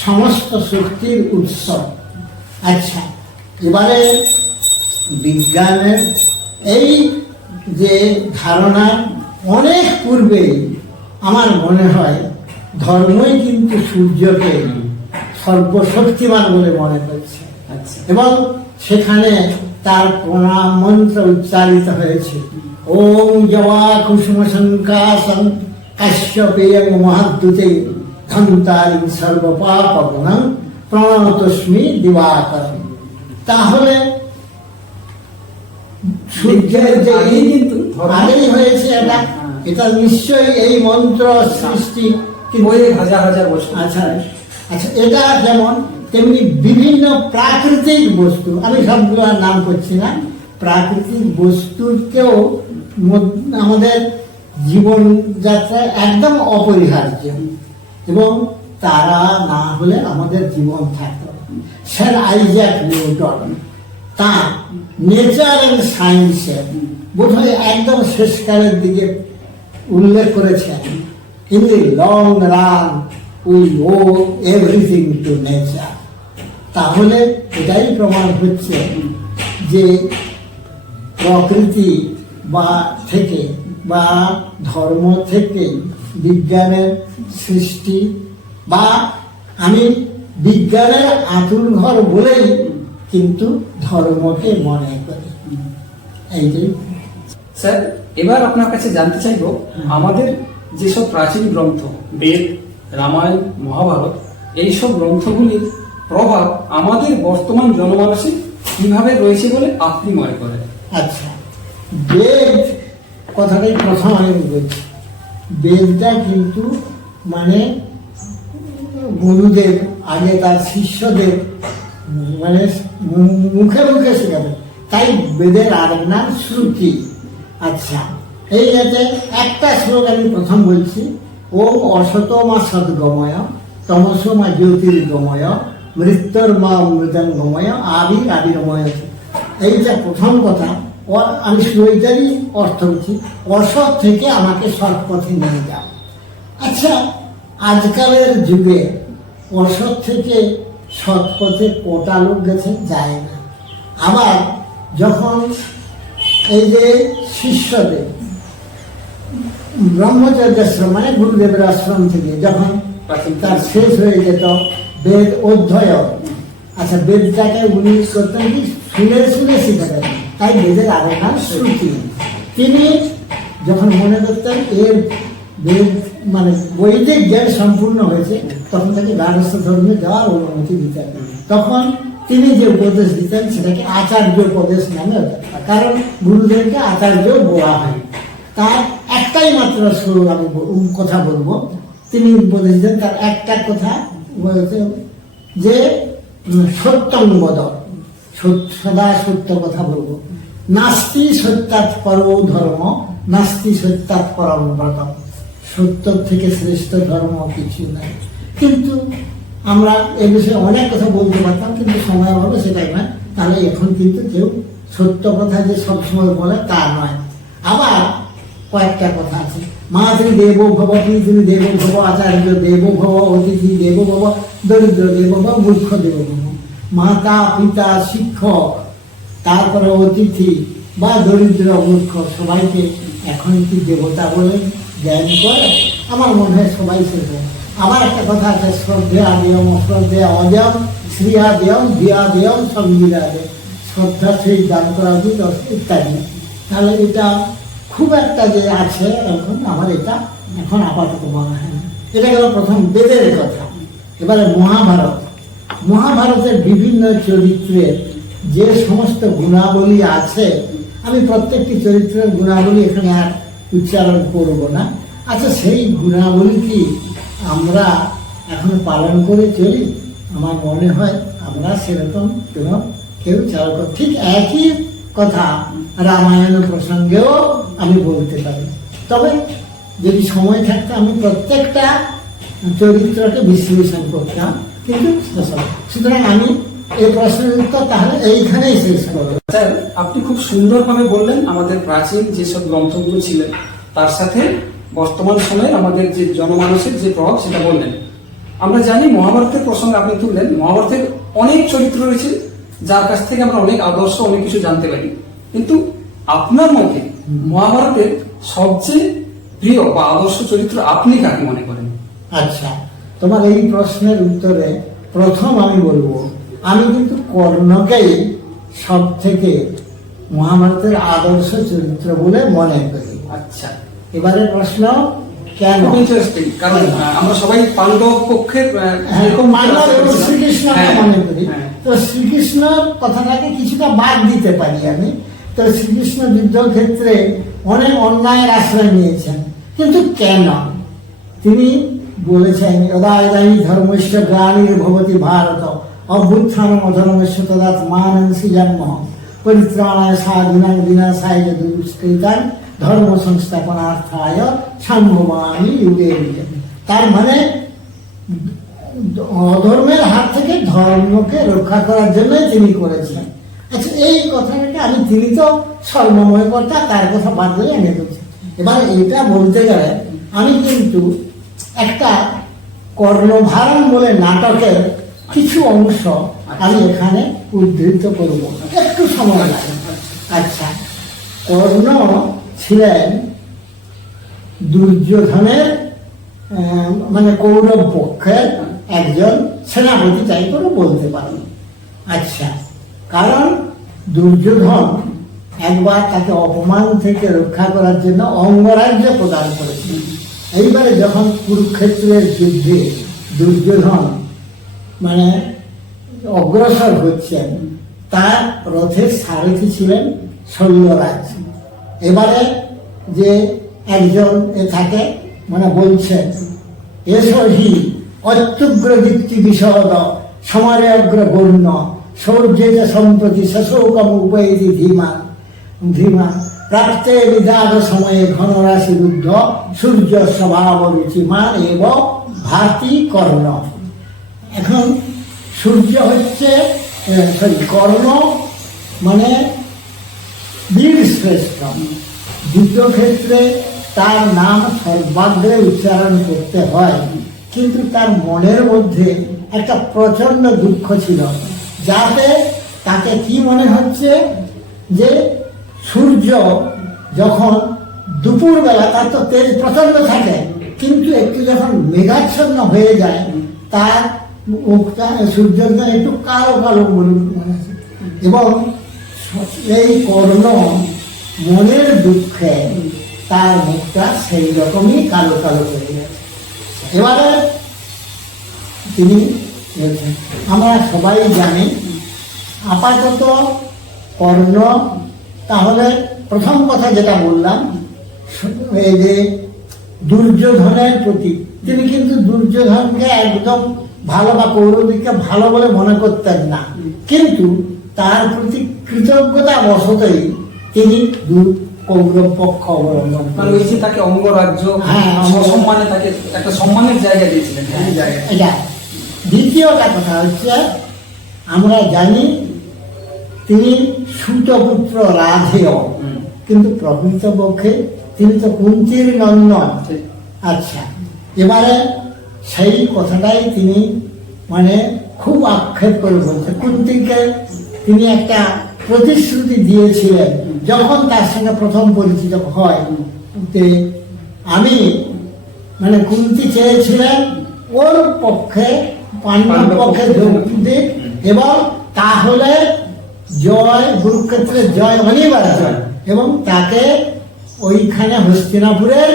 সমস্ত শক্তির উৎস। আচ্ছা, এবারে বিজ্ঞানের এই যে ধারণা অনেক পূর্বে আমার মনে হয় ধর্মই কিন্তু সূর্যকে সর্বশক্তিমান বলে মনে করছে। আচ্ছা, এবং সেখানে তার প্রণাম মন্ত্র উচ্চারিত হয়েছে। ওম জবা কুসুম সংকাশং কাশ্যপেয়ং মহাদ্যুতে ধন্তারিং সর্বপাপগুণং প্রণতস্মি দিবাকরং। তাহলে সূর্যের যে আগেই হয়েছে এটা নিশ্চয়ই এই মন্ত্র সৃষ্টি হাজার হাজার বছর। আচ্ছা আচ্ছা, এটা যেমন তেমনি বিভিন্ন প্রাকৃতিক বস্তু, আমি সবগুলো নাম করছি না, প্রাকৃতিক বস্তুকেও আমাদের জীবনযাত্রায় একদম অপরিহার্য, এবং তারা না হলে আমাদের জীবন থাকতো। স্যার আইজ্যাক নিউটন তার নেচার অ্যান্ড সায়েন্সের বোধহয় একদম শেষকালের দিকে উল্লেখ করেছেন, in the long run we owe everything to nature. তাহলে এটাই প্রমাণ হচ্ছে যে প্রকৃতি বা থেকে বা ধর্ম থেকে বিজ্ঞানের সৃষ্টি, বা আমি বিজ্ঞানের আঁতুর ঘর বলেই কিন্তু ধর্মকে মনে করি। এইটাই স্যার, এবার আপনার কাছে জানতে চাইব আমাদের যেসব প্রাচীন গ্রন্থ বেদ, রামায়ণ, মহাভারত, এইসব গ্রন্থগুলির প্রভাব আমাদের বর্তমান জনমানসে কিভাবে রয়েছে বলে আপনি মনে করেন? আচ্ছা, বেদ কথাটাই প্রথম আমি বলছি। বেদটা কিন্তু মানে গুরুদেব আগে তার শিষ্যদের মানে মুখে মুখে শেখাবে, তাই বেদের আরেক নাম শ্রুতি। আচ্ছা, এই যাতে একটা শ্লোক আমি প্রথম বলছি, ওম অসতমা সদ্গময় তমসমা জ্যোতির্গময় মৃত্যুর্মা অমৃতঙ্গময় আবির্ময়। এইটা প্রথম কথা। আমি ওইটারই অর্থ বলছি, অসৎ থেকে আমাকে সৎ পথে নিয়ে যাও। আচ্ছা, আজকালের যুগে অসৎ থেকে সৎ পথে কোটা লোক গেছে, যায় না। আবার যখন এই যে শিষ্যদের ব্রহ্মচর্যাশ্রম মানে গুরুদেবের আশ্রম থেকে যখন তার শেষ হয়ে যেত বেদ অধ্যয়ন, আচ্ছা বেদটাকে উনি করতেন কি শুনে শুনে শিখাতেন, তাই বেদের আরো নাম শ্রুতি। তিনি যখন মনে করতেন এর বেদ মানে বৈদিক জ্ঞান সম্পূর্ণ হয়েছে, তখন তাকে গার্হস্থ ধর্মে যাওয়ার অনুমতি দিতেন। তখন তিনি যে উপদেশ দিতেন সেটাকে আচার্য উপদেশ নামে, কারণ গুরুদেবকে আচার্য বলা হয়। তার একটাই মাত্র শ্লোক আমি কথা বলবো, তিনি উপদেশ দেন, তার একটা কথা বলতে যে সত্যং বদ, সদা সত্য কথা বলবো। নাস্তি সত্যাৎ পরো ধর্ম, নাস্তি সত্যাৎ পরম ব্রতম। সত্য থেকে শ্রেষ্ঠ ধর্ম কিছু নাই। কিন্তু আমরা এ বিষয়ে অনেক কথা বলতে পারতাম, কিন্তু সময় হবে সেটাই নয়। তাহলে এখন কিন্তু কেউ সত্য কথা যে সবসময় বলে তা নয়। আবার কয়েকটা কথা আছে। মাতৃ দেব ভব, পিতৃ দেব ভব, আচার্য দেব ভব, অতিথি দেব ভব, দরিদ্র দেব ভব, মূর্খ দেব ভব। মাতা পিতা শিক্ষক, তারপরে অতিথি বা দরিদ্র মূর্খ সবাইকে এখন কি দেবতা বলে জ্ঞান করে? আমার মনে হয় সবাই সেরকম। আবার একটা কথা আছে, শ্রদ্ধা দেয়ম অশ্রদ্ধা অজম, শ্রিয়া দেয়ম দিয়া দেয়ম সঙ্গীরা দেয়। শ্রদ্ধা সেই দান করা উচিত ইত্যাদি। তাহলে এটা খুব একটা যে আছে এখন, আমার এটা এখন আপাতত মনে হয় না। এটা গেল প্রথম বেদের কথা। এবারে মহাভারত। মহাভারতের বিভিন্ন চরিত্রের যে সমস্ত গুণাবলী আছে, আমি প্রত্যেকটি চরিত্রের গুণাবলী এখানে আর উচ্চারণ করব না। আচ্ছা, সেই গুণাবলী কি আমরা এখন পালন করে চলি? আমার মনে হয় আমরা সেরকম কেউ চালক। ঠিক একই কথা রামায়ণ প্রসঙ্গেও আমি বলতে পারি। তবে যদি সময় থাকতো আমি প্রত্যেকটা চরিত্রকে বিশ্লেষণ করতাম, কিন্তু সুতরাং আমি এই প্রশ্নের উত্তর তাহলে এইখানেই শেষ করব। স্যার, আপনি খুব সুন্দরভাবে বললেন আমাদের প্রাচীন যেসব গ্রন্থগুলো ছিলেন তার সাথে বর্তমান সময়ে আমাদের যে জনমানসের যে প্রভাব সেটা বললেন। আমরা জানি মহাভারতের প্রসঙ্গে আপনি তুললেন, মহাভারতের অনেক চরিত্র রয়েছে যার কাছ থেকে আমরা অনেক আদর্শ অনেক কিছু জানতে পারি। কিন্তু আপনার মতে মহাভারতের সবচেয়ে প্রিয় বা আদর্শ চরিত্র আপনি কাকে মনে করেন? আচ্ছা, তোমার এই প্রশ্নের উত্তরে প্রথম আমি বলবো, আমি কিন্তু কর্ণকেই সব থেকে মহাভারতের আদর্শ চরিত্র বলে মনে করি। আচ্ছা, এবারে প্রশ্ন কেন? ইন্টারেস্টিং, কারণ আমরা সবাই পাণ্ডব পক্ষের শ্রীকৃষ্ণ মনে করি। তো শ্রীকৃষ্ণ কথাটাকে কিছুটা বাদ দিতে পারি আমি। তো শ্রীকৃষ্ণ যুদ্ধক্ষেত্রে অনেক অন্যায়ের আশ্রয় নিয়েছেন, কিন্তু কেন? তিনি বলেছেন অদায়দায়ী ধর্মস্য গ্লানির ভবতি ভারত অভ্যুত্থানম অধর্মস্য তদাত্মানং সৃজাম্যহ পরিত্রাণায় সাধুনাং বিনাশায় দুষ্কৃতাং ধর্ম সংস্থাপনার্থায় সম্ভবামি যুগে যুগে। তার মানে অধর্মের হাত থেকে ধর্মকে রক্ষা করার জন্যই তিনি করেছেন। আচ্ছা, এই কথাটাকে আমি, তিনি তো সর্বময় কর্তা, তার কথা বাদ দিয়ে এনে বলছি। এবার এটা বলতে গেলে আমি কিন্তু একটা কর্ণভারণ বলে নাটকের কিছু অংশ আমি এখানে উদ্ধৃত করব, একটু সময় লাগে। আচ্ছা, কর্ণ ছিলেন দুর্যোধনের মানে কৌরব পক্ষের একজন সেনাপতি, তাই করে বলতে পারেন। আচ্ছা, কারণ দুর্যোধন একবার তাকে অপমান থেকে রক্ষা করার জন্য অঙ্গরাজ্য প্রদান করেছিল। এইবারে যখন কুরুক্ষেত্রের যুদ্ধে দুর্যোধন মানে অগ্রসর হচ্ছেন, তার রথের সারথি ছিলেন শল্যরাজ। এবারে যে একজন থাকে মানে বলছেন, এসো হি অত্যুগ্র দীপ্তি বিশদ সমারে অগ্র গণ্য সৌর্যে যে সম্প্রতি শোকম উপেতি ধীমান ধীমান প্রাপ্তে বিদাগ সময়ে ঘনরাশি রুদ্ধ সূর্য স্বভাব রুচিমান এবং ভাতি কর্ণ। এখন সূর্য হচ্ছে কর্ণ মানে বীর শ্রেষ্ঠ। যুদ্ধক্ষেত্রে তার নাম সর্বাগ্রে উচ্চারণ করতে হয়, কিন্তু তার মনের মধ্যে একটা প্রচন্ড দুঃখ ছিল, যাতে তাকে কি মনে হচ্ছে যে সূর্য যখন দুপুরবেলা তার তো তেজ প্রচন্ড থাকে, কিন্তু একটু যখন মেঘাচ্ছন্ন হয়ে যায় তার মুখটা সূর্যটা একটু কালো কালো মনে হচ্ছে। এবং এই কর্ণ মনের দুঃখে তার মুখটা সেই রকমই কালো কালো হয়ে গেছে। এবারে তিনি বলছেন, আমরা সবাই জানি আপাতত কর্ণ, তাহলে প্রথম কথা যেটা বললাম এই যে দুর্যোধনের প্রতি, তিনি কিন্তু দুর্যোধনকে একদম ভালো বা কৌরবীকে ভালো বলে মনে করতেন না, কিন্তু তার প্রতি কৃতজ্ঞতা বশতই তিনি কৌরব পক্ষ অবলম্বন মানে ওই যে তাকে অঙ্গরাজ্য, হ্যাঁ, সম্মানে তাকে একটা সম্মানের জায়গা দিয়েছিলেন। এটা দ্বিতীয়টা কথা হচ্ছে, আমরা জানি তিনি সুতপুত্র রাধেয়, কিন্তু প্রকৃতপক্ষে তিনি তো কুন্তির নন্দন। আচ্ছা, এবারে সেই কথাটাই তিনি মানে খুব আক্ষেপ করে বলছে। কুন্তিকে তিনি একটা প্রতিশ্রুতি দিয়েছিলেন যখন তার সঙ্গে প্রথম পরিচিত হয়, যে আমি মানে কুন্তি চেয়েছিলেন ওর পক্ষে পাণ্ডব পক্ষে যোগ দিক, এবং তাহলে জয় কুরুক্ষেত্রের জয় অনিবার্য, এবং তাকে ওইখানে হস্তিনাপুরের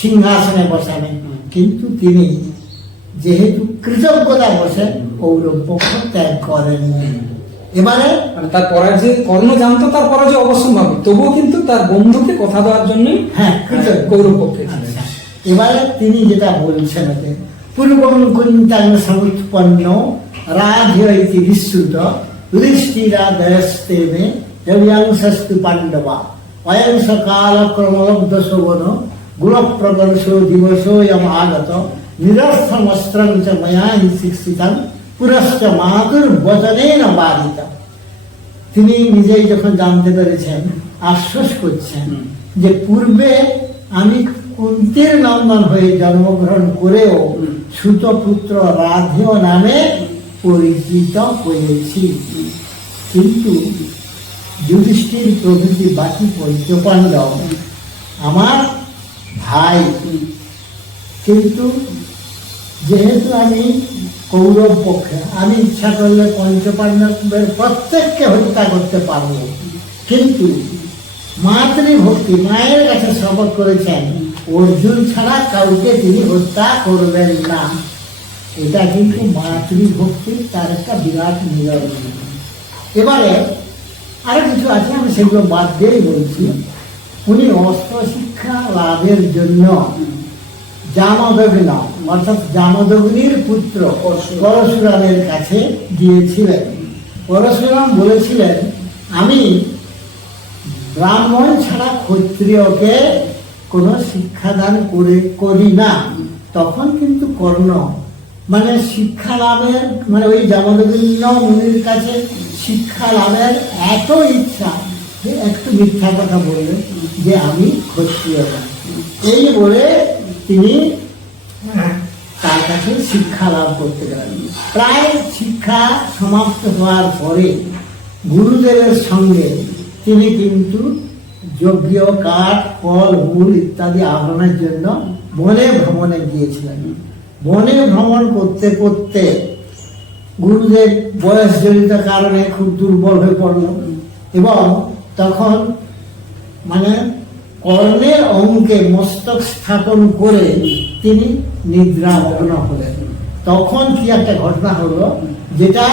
সিংহাসনে বসাবেন। কিন্তু তিনি যেহেতু কৃতজ্ঞতা বসে কৌরব পক্ষ ত্যাগ করেননি। এবারে মানে তার পরাজয়, কর্ণ জানতো তার পরাজয় অবশ্যম্ভাবী, তবুও কিন্তু তার বন্ধুকে কথা দেওয়ার জন্যই কৌরব পক্ষে। এবারে তিনি যেটা বলছেন, পূর্বং কুন্তাং সমুৎপন্ন রাধেয় ইতি বিশ্রুত যুধিষ্ঠিরা দয়স্তেমে যবিয়াংশস্তু পাণ্ডবা অয়ংশ কাল ক্রমলব্ধ শোভন গুণপ্রদর্শ দিবসোয়ম আগত নিরর্থমস্ত্রং চ ময়া হি শিক্ষিতং পুরশ্চ মাতুর বচনেন বাধিত। তিনি নিজেই যখন জানতে পেরেছেন, আশ্বাস করছেন যে পূর্বে আমি কুন্তির নন্দন হয়ে জন্মগ্রহণ করেও সুতপুত্র রাধেয় নামে পরিচিত হয়েছি, কিন্তু যুধিষ্ঠির প্রভৃতি বাকি পঞ্চপাণ্ডব আমার ভাই, কিন্তু যেহেতু আমি কৌরব পক্ষে, আমি ইচ্ছা করলে পঞ্চপাণ্ডবের প্রত্যেককে হত্যা করতে পারবো, কিন্তু মাতৃভক্তি, মায়ের কাছে শপথ করেছেন অর্জুন ছাড়া কাউকে তিনি হত্যা করবেন না। এটা কিন্তু মাতৃভক্তির তার একটা বিরাট নিদর্শন। এবারে আরো কিছু আছে, আমি সেগুলো বাদ দিয়েই বলছি। উনি অস্ত্র শিক্ষা লাভের জন্য জামদগ্ন অর্থাৎ জামদগ্নির পুত্র পরশুরামের কাছে গিয়েছিলেন। পরশুরাম বলেছিলেন, আমি ব্রাহ্মণ ছাড়া ক্ষত্রিয়কে কোনো শিক্ষাদান করি না। তখন কিন্তু কর্ণ মানে শিক্ষা লাভের, মানে ওই জামদগ্ন মুনির কাছে শিক্ষা লাভের এত ইচ্ছা যে একটু মিথ্যা কথা বললেন যে আমি ক্ষত্রিয় না। এই বলে তিনি তার কাছে শিক্ষা লাভ করতে গেলেন। প্রায় শিক্ষা সমাপ্ত হওয়ার পরে গুরুদেবের সঙ্গে তিনি কিন্তু যজ্ঞ কাঠ ফল মূল ইত্যাদি আহরণের জন্য বনে ভ্রমণে গিয়েছিলেন। বনে ভ্রমণ করতে করতে গুরুদেব বয়সজনিত কারণে খুব দুর্বল হয়ে পড়ল, এবং তখন মানে কর্ণের অঙ্কে মস্তক স্থাপন করে তিনি নিদ্রামগ্ন হলেন। তখন কি একটা ঘটনা হলো, যেটা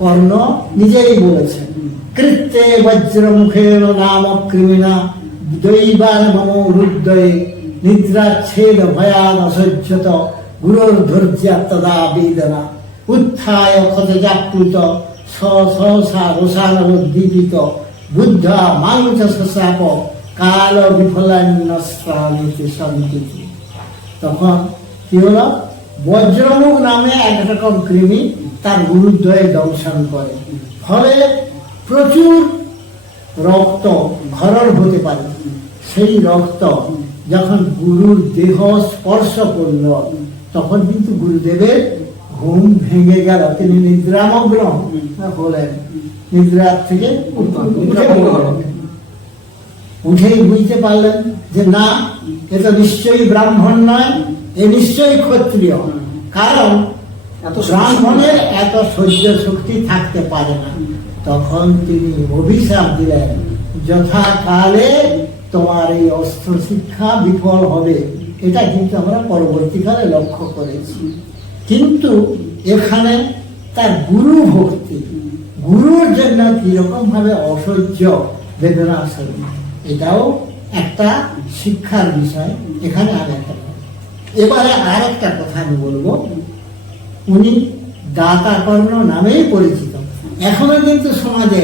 কর্ণ নিজেই বলেছেন, কৃত্যে বজ্রমুখের নাম কৃমিনা দৈবান মম হৃদয়ে নিদ্রাচ্ছেদ ভয়ান অসহ্যত গুরুর ধৈর্যা তদা বেদনা উত্থায় ক্ষতজাপ্লুত সহসা রোষানোদ্দীপিত বুদ্ধা মাংস শাপ কাল বিফলান্নস্ত্রামিতে সন্তিতি। তখন কি হলো, বজ্রমুখ নামে একরকম কৃমি তার গুরুদ্বয়ে দংশন করে, ফলে প্রচুর রক্ত ক্ষরণ হতে পারে। সেই রক্ত যখন গুরুর দেহ স্পর্শ করল, তখন কিন্তু গুরুদেবের ঘুম ভেঙে গেল, তিনি নিদ্রামগ্ন হলেন। নিদ্রার থেকে উঠেই বুঝতে পারলেন যে না, এ তো নিশ্চয়ই ব্রাহ্মণ নয়, এ নিশ্চয়ই ক্ষত্রিয়, কারণ ব্রাহ্মণের এত সহ্য শক্তি থাকতে পারে না। তখন তিনি অভিশাপ দিলেন, যথাকালে তোমার এই অস্ত্র শিক্ষা বিফল হবে। এটা কিন্তু আমরা পরবর্তীকালে লক্ষ্য করেছি। কিন্তু এখানে তার গুরু ভক্তি, গুরুর জন্য কিরকম ভাবে অসহ্য বেদনা আসবে, এটাও একটা শিক্ষার বিষয়। এখানে আর একটা, এবারে আর একটা কথা আমি বলবো, উনি দাতা কর্ণ নামেই পরিচিত। এখনো কিন্তু সমাজে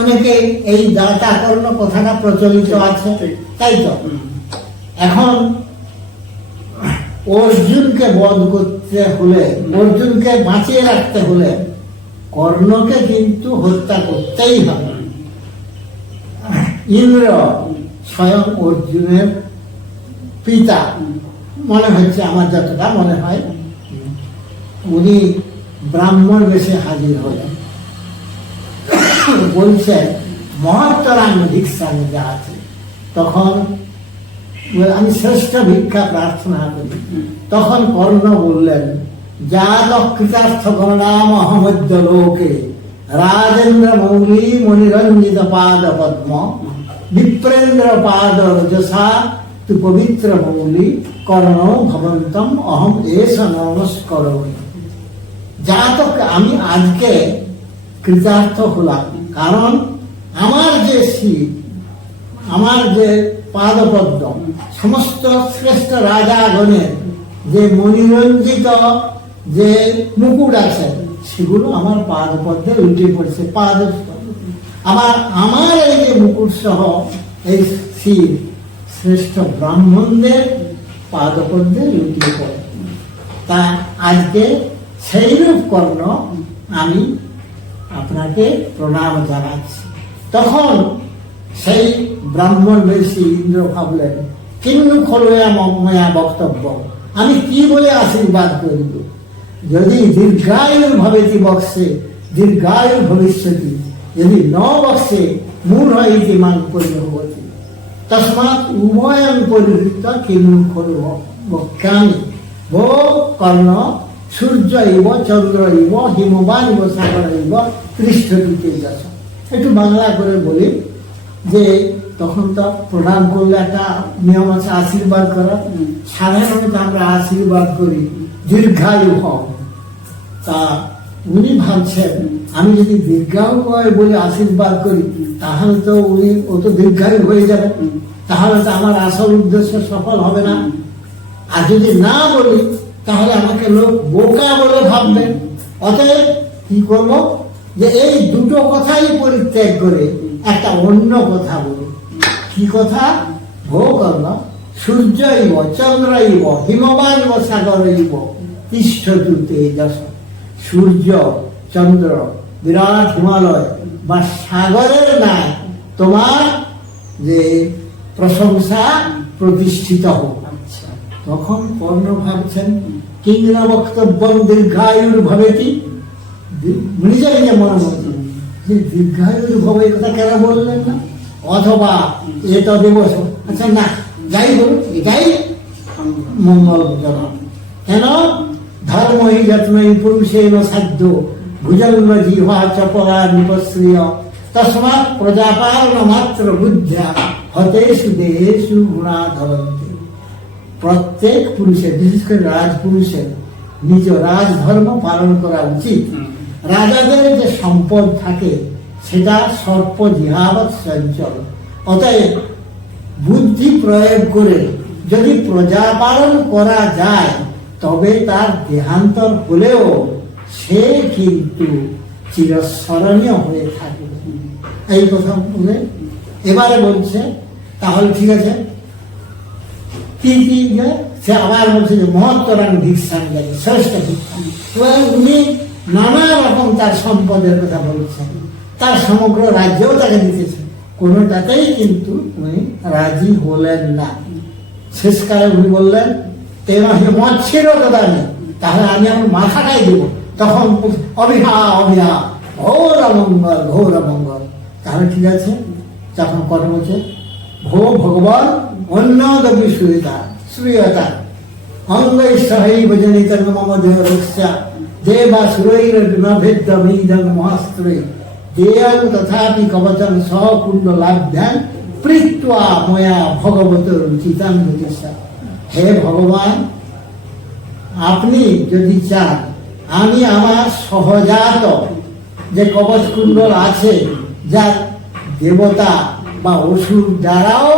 অনেকে এই দাতা কর্ণ কথাটা প্রচলিত আছে, তাই তো? এখন অর্জুনকে বধ করতে হলে, অর্জুনকে বাঁচিয়ে রাখতে হলে কর্ণকে কিন্তু হত্যা করতেই হবে। ইন্দ্র স্বয়ং অর্জুনের পিতা মনে হচ্ছে, আমার যতটা মনে হয়, উনি ব্রাহ্মণ বেশে হাজির হলেন, বলছেন মহত্তরাং ভিক্ষাং যা আছে। তখন আমি শ্রেষ্ঠ ভিক্ষা প্রার্থনা করি। তখন কর্ণ বললেন, যা কৃতার্থ গণনাম অহমদ্য লোকে রাজেন্দ্র মৌলি মণিরঞ্জিত পাদ পদ্ম বিপ্রেন্দ্র পাদ রজসা তু পবিত্র মৌলি কর্ণ ভবন্তম অহম এস নমস্করণি। যা তো আমি আজকে কৃতার্থ হলাম, কারণ আমার যে শিব, আমার যে পাদপদ্ম, সমস্ত শ্রেষ্ঠ রাজাগণের যে মণিরঞ্জিত যে মুকুট আছে সেগুলো আমার পাদপদ্মে লুটে পড়ছে। আমার এই যে মুকুট সহ এই শিব শ্রেষ্ঠ ব্রাহ্মণদের পাদপদ্মে লুটিয়ে পড়ে। তা আজকে সেইরূপ কর্ণ আমি আপনাকে প্রণাম জানাচ্ছি। তখন সেই ব্রাহ্মণ বেশি ইন্দ্র ভাবলেন, কিন্নু খলয়া ময়া বক্তব্য, আমি কি বলে আশীর্বাদ করিব? যদি দীর্ঘায়ুর ভবেতি বক্সে দীর্ঘায়ুর ভবিষ্যতি, যদি ন বক্সে মূঢ় ইতি মাং পরিভবতি, তস্মাৎ উভয়ং পরিবৃত্ত কিন্নু খলু বক্ষ্যামি। ভো কর্ণ সূর্য ইব চন্দ্র ইব হিমবান ইব সাগর ইব পৃষ্ঠটি তেজস। একটু বাংলা করে বলি যে তখন তো প্রণাম করলে একটা নিয়ম আছে আশীর্বাদ করার। সাধারণত আমরা আশীর্বাদ করি দীর্ঘায়ু হও। তা উনি ভাবছেন আমি যদি দীর্ঘায়ু হয় বলে আশীর্বাদ করি তাহলে তো উনি অত দীর্ঘায়ু হয়ে যাবে, তাহলে তো আমার আসল উদ্দেশ্য সফল হবে না। আর যদি না বলি তাহলে আমাকে লোক বোকা বলে ভাববেন। অতএব কি করব, যে এই দুটো কথাই পরিত্যাগ করে একটা অন্য কথা বলি। কি কথা? ভো কর্ণ সূর্য ইব চন্দ্র ইব হিমবান ইব সাগর ইব তিষ্ঠতু তেজস। সূর্য চন্দ্র বিরাট হিমালয় বা সাগরের ন্যায় তোমার যে প্রশংসা প্রতিষ্ঠিত হোক। তখন কর্ণ ভাবছেন কিংনা বক্তব্য দীর্ঘায়ুর ভবেতি, নিজে নিজে মনে মধ্যে যে দীর্ঘায়ুর ভবে কথা কেন বললেন না? অথবা এত দিবস, আচ্ছা না যাই বলুন, এটাই মঙ্গলজনক। কেন? ধর্মই যত্নই পুরুষের সাধ্য ভুজঙ্গ জিহ্বা চপলা নিপশ্রিয় তস্মাৎ প্রজাপালন মাত্র বুদ্ধ্যা হতেষু দেহেষু গুণা ধরন্তি। প্রত্যেক পুরুষের, বিশেষ করে রাজপুরুষের নিজ রাজধর্ম পালন করা উচিত। রাজাদের যে সম্পদ থাকে সেটা সর্প জিহাবৎ সঞ্চল। অতএব বুদ্ধি প্রয়োগ করে যদি প্রজা পালন করা যায় তবে তার দেহান্তর হলেও সে কিন্তু চিরস্মরণীয় হয়ে থাকবে। এই কথা বলে এবারে বলছে তাহলে ঠিক আছে, কি কি সে আবার বলছে যে মহত্তরাং ভিক্ষাং যায়, শ্রেষ্ঠ ভিক্ষা। উনি নানা রকম তার সম্পদের কথা বলছেন, তার সমগ্র রাজ্যও তাকে দিতেছে, কোনোটাতেই কিন্তু উনি রাজি হলেন না। শেষকালে উনি বললেন তেমন মত ছিল দাদা, তাহলে আমি আমার মাথাটাই দেব। তখন অবিহা অবিহা ঘোর অমঙ্গল ঘোর অমঙ্গল। তাহলে ঠিক আছে, তখন কথা বলছে ভো ভগবান অন্য দবি সুবিধা শ্রীয়তা অঙ্গৈ সহৈব জনিত মম দেহ রক্ষা দেবা সুরৈর নভেদ্যমিদং মহাস্ত্রে দেয়ং তথাপি কবচং সকুণ্ড লাভ্যাং প্রীত্বা ময়া ভগবত চিতাং জ্যোতিষা। হে ভগবান, আপনি যদি চান আমি আমার সহজাত যে কবচ কুণ্ডল আছে যা দেবতা বা অসুর দ্বারাও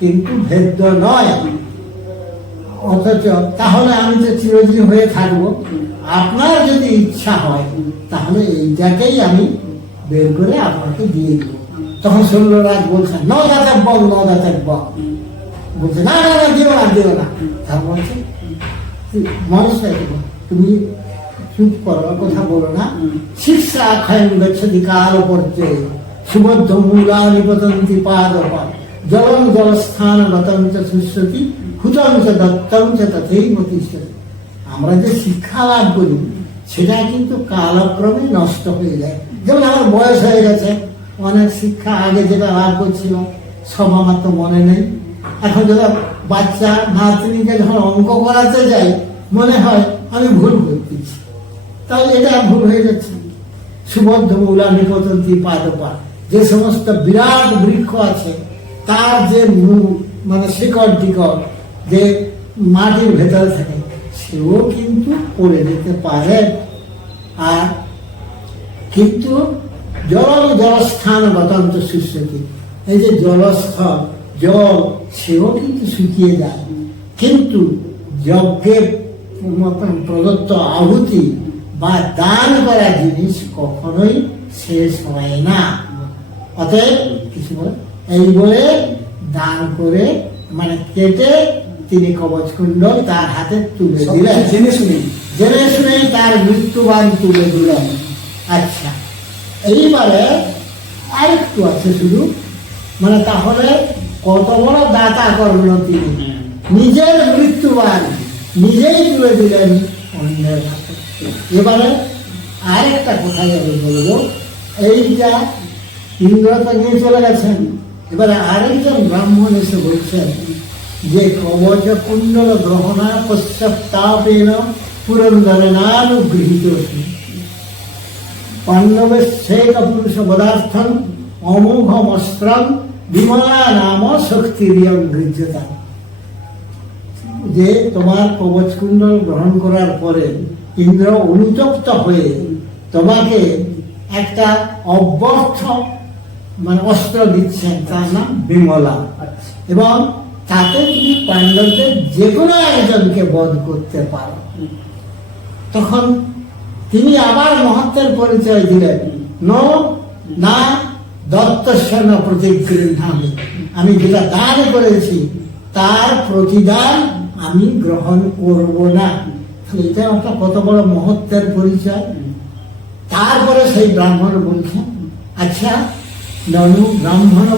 কিন্তু ভেদ্য নয়, অথচ তাহলে আমি তো চিরদিন হয়ে থাকবো। আপনার যদি ইচ্ছা হয় তাহলে এইটাকেই আমি বের করে আপনাকে দিয়ে দেব। তখন সৈন্যরাজ বলছে নদাতের বল, নদাতের বল। বলছে না না না, দিও না, দিও না। তার বলছে মানুষ, তুমি চুপ করো, কথা বলো না। শিক্ষা ক্ষয়ং গচ্ছতি কাল পড়তে সুবদ্ধ মূলা নিপতন্তি পাদপা জলং জলস্থান গতং চ শুষ্যতি হুতং চ দত্তং চ তথৈব তিষ্ঠতি। আমরা যে শিক্ষা লাভ করি সেটা কিন্তু কালক্রমে নষ্ট হয়ে যায়। যেমন আমার বয়স হয়ে গেছে, অনেক শিক্ষা আগে যেটা লাভ করছিল সব আমার তো মনে নেই। এখন যখন বাচ্চা নাতনিকে যখন অঙ্ক করাতে যাই মনে হয় আমি ভুল করতেছি, তাহলে এটা ভুল হয়ে যাচ্ছে। সুবদ্ধ মূলা নিপতন্তি পাদপা, যে সমস্ত বিরাট বৃক্ষ আছে তার যে মানে শিকড় টিকড় যে মাটির ভেতরে থাকে সেও কিন্তু পড়ে যেতে পারে। আর কিন্তু জলস্থান গতন্ত শুষ্যতি, এই যে জলস্থল জল সেও কিন্তু শুকিয়ে যায়, কিন্তু যজ্ঞের প্রদত্ত আহুতি বা দান করা জিনিস কখনোই শেষ হয় না। অতএব কিছু বলে এই বলে দান করে মানে কেটে তিনি কবচকুণ্ডল তার হাতে তুলে দিলেন। জেনে শুনেই তার মৃত্যুবান তুলে দিলেন। আচ্ছা, এইবারে আরেকটু আছে শুধু, মানে তাহলে কত বড় দাতা করলেন তিনি, নিজের মৃত্যুবান নিজেই তুলে দিলেন অন্যের হাতে। এবারে আরেকটা কোথায় আমি বলবো, এইটা ইন্দ্র তো নিয়ে চলে গেছেন, এবারে আরেকজন ব্রাহ্মণ এসে বলছেন যে কবচ কুণ্ডল গ্রহণা পশ্চাৎতাপেন পুরন্দরেনানুগৃহীত পাণ্ডবের শেখ পুরুষ পদার্থম অমোঘমস্ত্রম বিমলা নাম শক্তিরিয়ম গৃহ্যতা। যে তোমার কবচ কুণ্ডল গ্রহণ করার পরে ইন্দ্র অনুতপ্ত হয়ে তোমাকে একটা অব্যর্থ মানে অস্ত্র দিচ্ছেন, তার নাম বিমলা, এবং তাতে তুমি পাণ্ডবদের যে কোনো একজনকে বধ করতে পারো। তখন তিনি আবার মহত্বের পরিচয় দিলেন, না দত্তস্য প্রতিগৃহ্ণামি, আমি যেটা দান করেছি তার প্রতিদান আমি গ্রহণ করব না। এটা একটা কত বড় মহত্বের পরিচয়। তারপরে সেই ব্রাহ্মণ বলছেন, আচ্ছা ননু ব্রাহ্মণ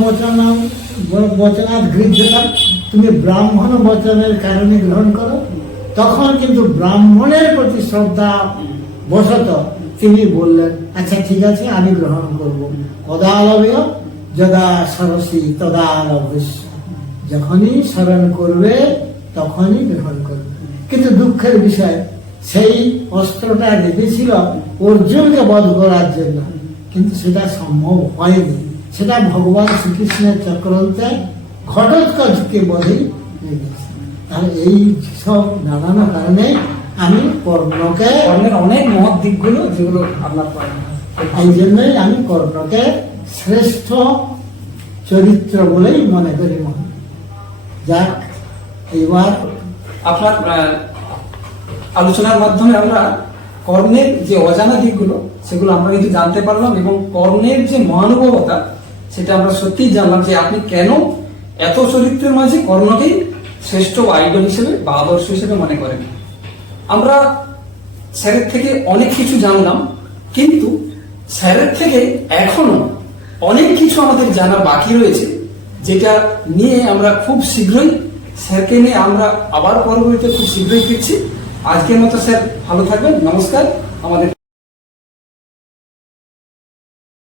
বচনাৎ গৃহ্যতাম, তুমি ব্রাহ্মণ বচনের কারণে গ্রহণ করো। তখন কিন্তু ব্রাহ্মণের প্রতি শ্রদ্ধা বশত তিনি বললেন, আচ্ছা ঠিক আছে আমি গ্রহণ করব। কদালভ্য যদা সরসি তদা লভস্য, যখনই স্মরণ করবে তখনই গ্রহণ করবে। কিন্তু দুঃখের বিষয়, সেই অস্ত্রটা রেখেছিল অর্জুনকে বধ করার জন্য, কিন্তু সেটা সম্ভব হয়নি। সেটা ভগবান শ্রীকৃষ্ণের চক্রান্তে ঘটোৎকচকে বধেই রেখেছে। তাহলে এই সব নানান কারণে আমি কর্ণকে, কর্ণের অনেক মহৎ দিকগুলো যেগুলো আপনার এই জন্যই আমি কর্ণকে শ্রেষ্ঠ চরিত্র বলেই মনে করি। যাক, এইবার আপনার আলোচনার মাধ্যমে আমরা কর্ণের যে অজানা দিকগুলো সেগুলো আমরা কিন্তু জানতে পারলাম, এবং কর্ণের যে মহানুভবতা সেটা আমরা সত্যিই জানলাম যে আপনি কেন এত চরিত্রের মাঝে কর্ণকেই শ্রেষ্ঠ আইডল হিসেবে বা আদর্শ হিসেবে মনে করেন। আমরা স্যারের থেকে অনেক কিছু জানলাম, কিন্তু স্যারের থেকে এখনো অনেক কিছু আমাদের জানা বাকি রয়েছে, যেটা নিয়ে আমরা খুব শীঘ্রই স্যারকে নিয়ে আমরা আবার পরবর্তীতে খুব শীঘ্রই ফিরছি। আজকের মতো স্যার ভালো থাকবেন, নমস্কার। আমাদের